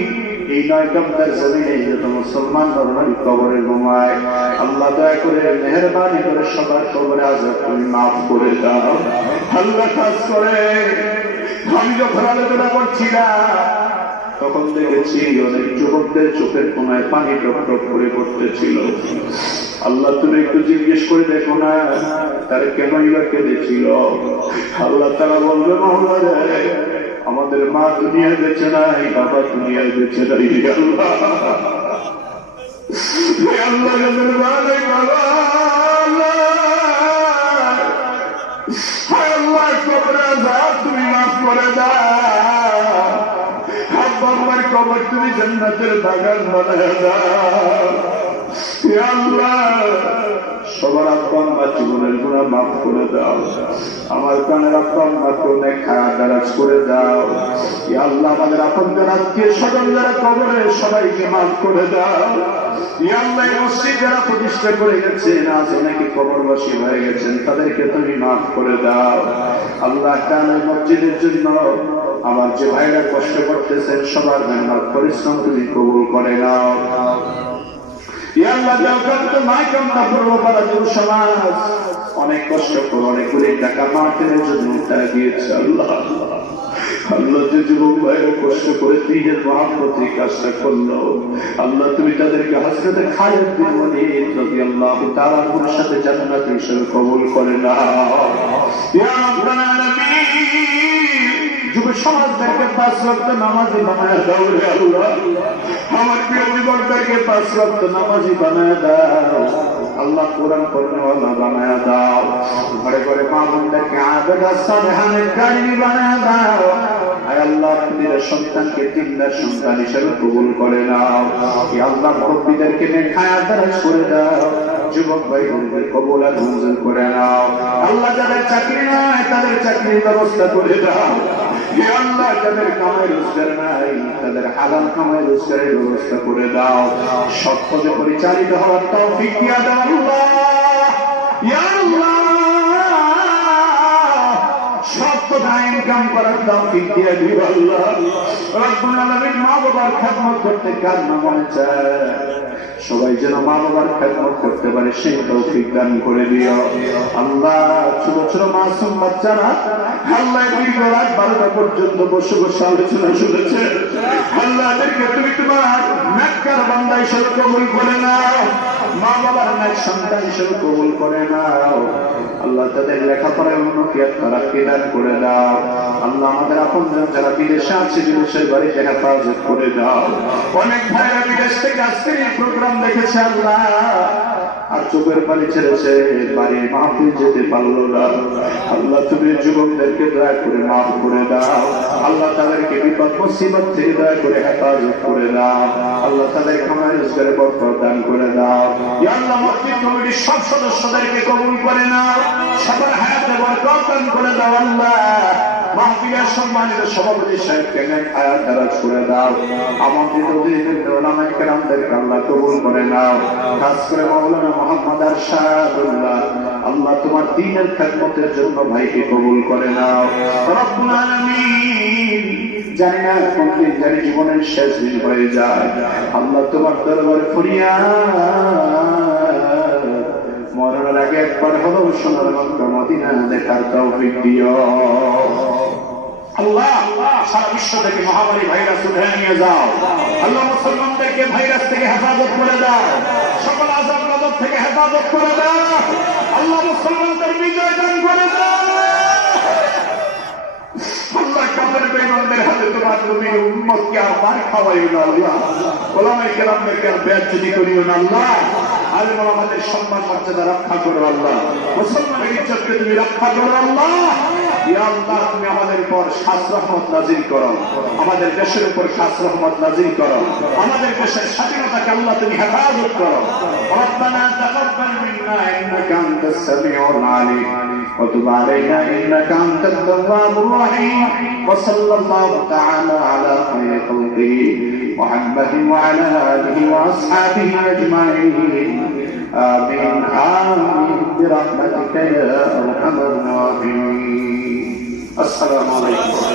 এই নয়কামদার জমিনে যত মুসলমান নরনারী কবরে ঘুমায়, আল্লাহ দয়া করে মেহেরবানি করে সবার কবরে আযাব তুমি মাফ করে দাও। আল্লাহ খাস করে আমি যখন আলোচনা করছিলাম তখন দেখেছি অনেক যুবকদের চোখের কোনায় পানি টপ টপ করে পড়তেছিল। আল্লাহ তুমি একটু জিজ্ঞেস করে দেখো না তারা কেন ইবা কেঁদেছিল। আল্লাহ তারা বলবে, মাওলা রে, আমাদের মা দুনিয়ায় বেঁচে নাই, বাবা দুনিয়ায় বেঁচে নাই। আল্লাহ আল্লাহ আমাদের মা নাই, বাবা আল্লাহ কবরে আযাব তুমি মাফ করে দাও। আব্বার কবর তুমি জান্নাতের বাগান বানায় দাও। ইয়া আল্লাহ, সবার আব্বা আম্মা জীবনের গুনাহ মাফ করে দাও। আমার প্রাণের আব্বা আম্মাকে অনেক খারাপ দারাজ করে দাও। ইয়া আল্লাহ, আমাদের আপনজন আত্মীয় স্বজন যারা কবরে সবাইকে মাফ করে দাও। ইয়া আল্লাহ এই মসজিদ যারা প্রতিষ্ঠা করে গেছেন আজ অনেকে কবরবাসী হয়ে গেছেন তাদেরকে তুমি মাফ করে দাও আল্লাহ তাআলা মসজিদের জন্য আমার যে ভাইরা কষ্ট করতেছেন সবার মেহনত পরিশ্রম তুমি কবুল করে নাও ইয়া আল্লাহ জাওকাত মাইকামনা পূর্বপাড়া যুব সমাজ অনেক কষ্ট করে অনেক কোটি টাকা মাঠের জন্য তারা দিয়েছে আল্লাহ আল্লাহ যে যুবক ভাইরা কষ্ট করে দিনের মহাপ্রতি কাজটা করলো আল্লাহ তুমি তাদেরকে হযরত খালিদ বিন ওয়ালিদ রাদিয়াল্লাহু তাআলা আনহুর সাথে জান্নাতে হিসেবে কবুল করে নাও ইয়া রাব্বাল আলামিন যুব সমাজকে 5 ওয়াক্ত নামাজি বানায় দাও রে আল্লাহ আমার প্রিয় যুবকদেরকে 5 ওয়াক্ত নামাজি বানায় দাও আল্লাহ কোরআন পড়নেওয়ালা বানায় দাও ঘরে ঘরে মা বোনদেরকে আবেদা সালেহানের গাড়ি বানায় দাও আয় আল্লাহ আপনাদের সন্তানকে দিনদার সন্তান হিসেবে কবুল করে নাও ইয়া আল্লাহ মুরব্বিদেরকে নেখায়া দরাজ করে দাও যুবক ভাইদের কবুল আর মঞ্জুর করে নাও আল্লাহ যাদের চাকরি নাই তাদের চাকরির ব্যবস্থা করে দাও ইয়া আল্লাহ যাদের কামাই রোজগার নাই তাদের হালাল কামাই রোজগারের ব্যবস্থা করে দাও সৎ পথে পরিচালিত হওয়ার তৌফিক দিয়া দাও আল্লাহ ইয়া আল্লাহ সৎ পথে ইনকাম করার তৌফিক দিয়া দিও আল্লাহ রব্বুল আলামিন মা বাবার খেদমত করতে কার না মনে চায় সবাই যেন মা বাবার খেদমত করতে পারে সেই তৌফিক দান করে দিও আল্লাহ ছোট ছোট মাসুম বাচ্চারা আল্লাহ দীর্ঘ রাত 12টা পর্যন্ত বসে বসে আলোচনা শুনেছে আল্লাহ এদেরকে তুমি তোমার নেককার বান্দা হিসেবে কবুল করে নাও মা বাবার নেক সন্তান হিসেবে কবুল করে নাও আল্লাহ তাদের লেখাপড়ায় উন্নতি আর তারাক্কি দান করে দাও আল্লাহ আমাদের আপনজন যারা বিদেশে আছে বিদেশের বাড়িতে হেফাজত করে দাও অনেক ভাইরা বিদেশ থেকে আজকে এই প্রোগ্রাম দেখেছে আল্লাহ আর চোখের পানি ছেড়েছে বাড়ির মাহফিল যেতে পারলো না আল্লাহ তুমি যুবকদেরকে দয়া করে মাফ করে দাও আল্লাহ তাদেরকে বিপদ মুসিবত থেকে দয়া করে হেফাজত করে দাও আল্লাহ তাদের কামাই রোজগারে বরকত দান করে দাও ইয়া আল্লাহ মসজিদ কমিটির সব সদস্যদেরকে কবুল করে নাও সবার হায়াতে বরকত দান করে দাও আল্লাহ মাহফিলের সম্মানিত সভাপতি সাহেবকে নেক হায়াত দারাজ করে দাও আমাদের অধীনের উলামায়ে কেরামদেরকে আল্লাহ কবুল করে নাও খাস করে মাওলানা মুহাম্মদ আরশাদুল্লাহ আল্লাহ তোমার দ্বীনের খেদমতের জন্য ভাইকে কবুল করে নাও রব্বুল আলামিন জানি না কোন দিন জানি জীবনের শেষ দিন হয়ে যায় আল্লাহ তোমার দরবারে ফরিয়াদ মরণের আগে একবার হলো সোনার মক্কা মদিনা দেখার তৌফিক দিও আল্লাহ সারা বিশ্ব থেকে মহামারী ভাইরাস উঠে নিয়ে যাও আল্লাহ মুসলমানদেরকে ভাইরাস থেকে হেফাজত করে দাও সকল আযাব গজব থেকে হেফাজত করে দাও আল্লাহ মুসলমানদের বিজয় দান করে দাও আল্লাহ কাফের বেঈমানদের হাতে তোমার নবীর উম্মতকে আর মার খাওয়াইও না আল্লাহ উলামায়ে কেরামদেরকে আর বেইজ্জতি করিও না আল্লাহ আলেম ওলামাদের সম্মান মর্যাদা রক্ষা করো আল্লাহ মুসলমানের ইজ্জতকে তুমি রক্ষা করো আল্লাহ ইয়া আল্লাহ তুমি আমাদের উপর খাস রহমত নাযিল করো আমাদের দেশের উপর খাস রহমত নাযিল করো আমাদের দেশের স্বাধীনতাকে আল্লাহ তুমি হেফাজত করো রব্বানা তাকাব্বাল মিন্না ইন্নাকা আনতাস সামিউল আলিম ওয়া তুব আলাইনা ইন্নাকা আনতাত তাওয়াবুর রহিম ওয়া সাল্লাল্লাহু তাআলা আলা খায়রি খালকিহি মুহাম্মাদিন ওয়া আলা আলিহি ওয়া আসহাবিহি আজমাইন آمين آمين برحمتك يا أرحم الراحمين السلام عليكم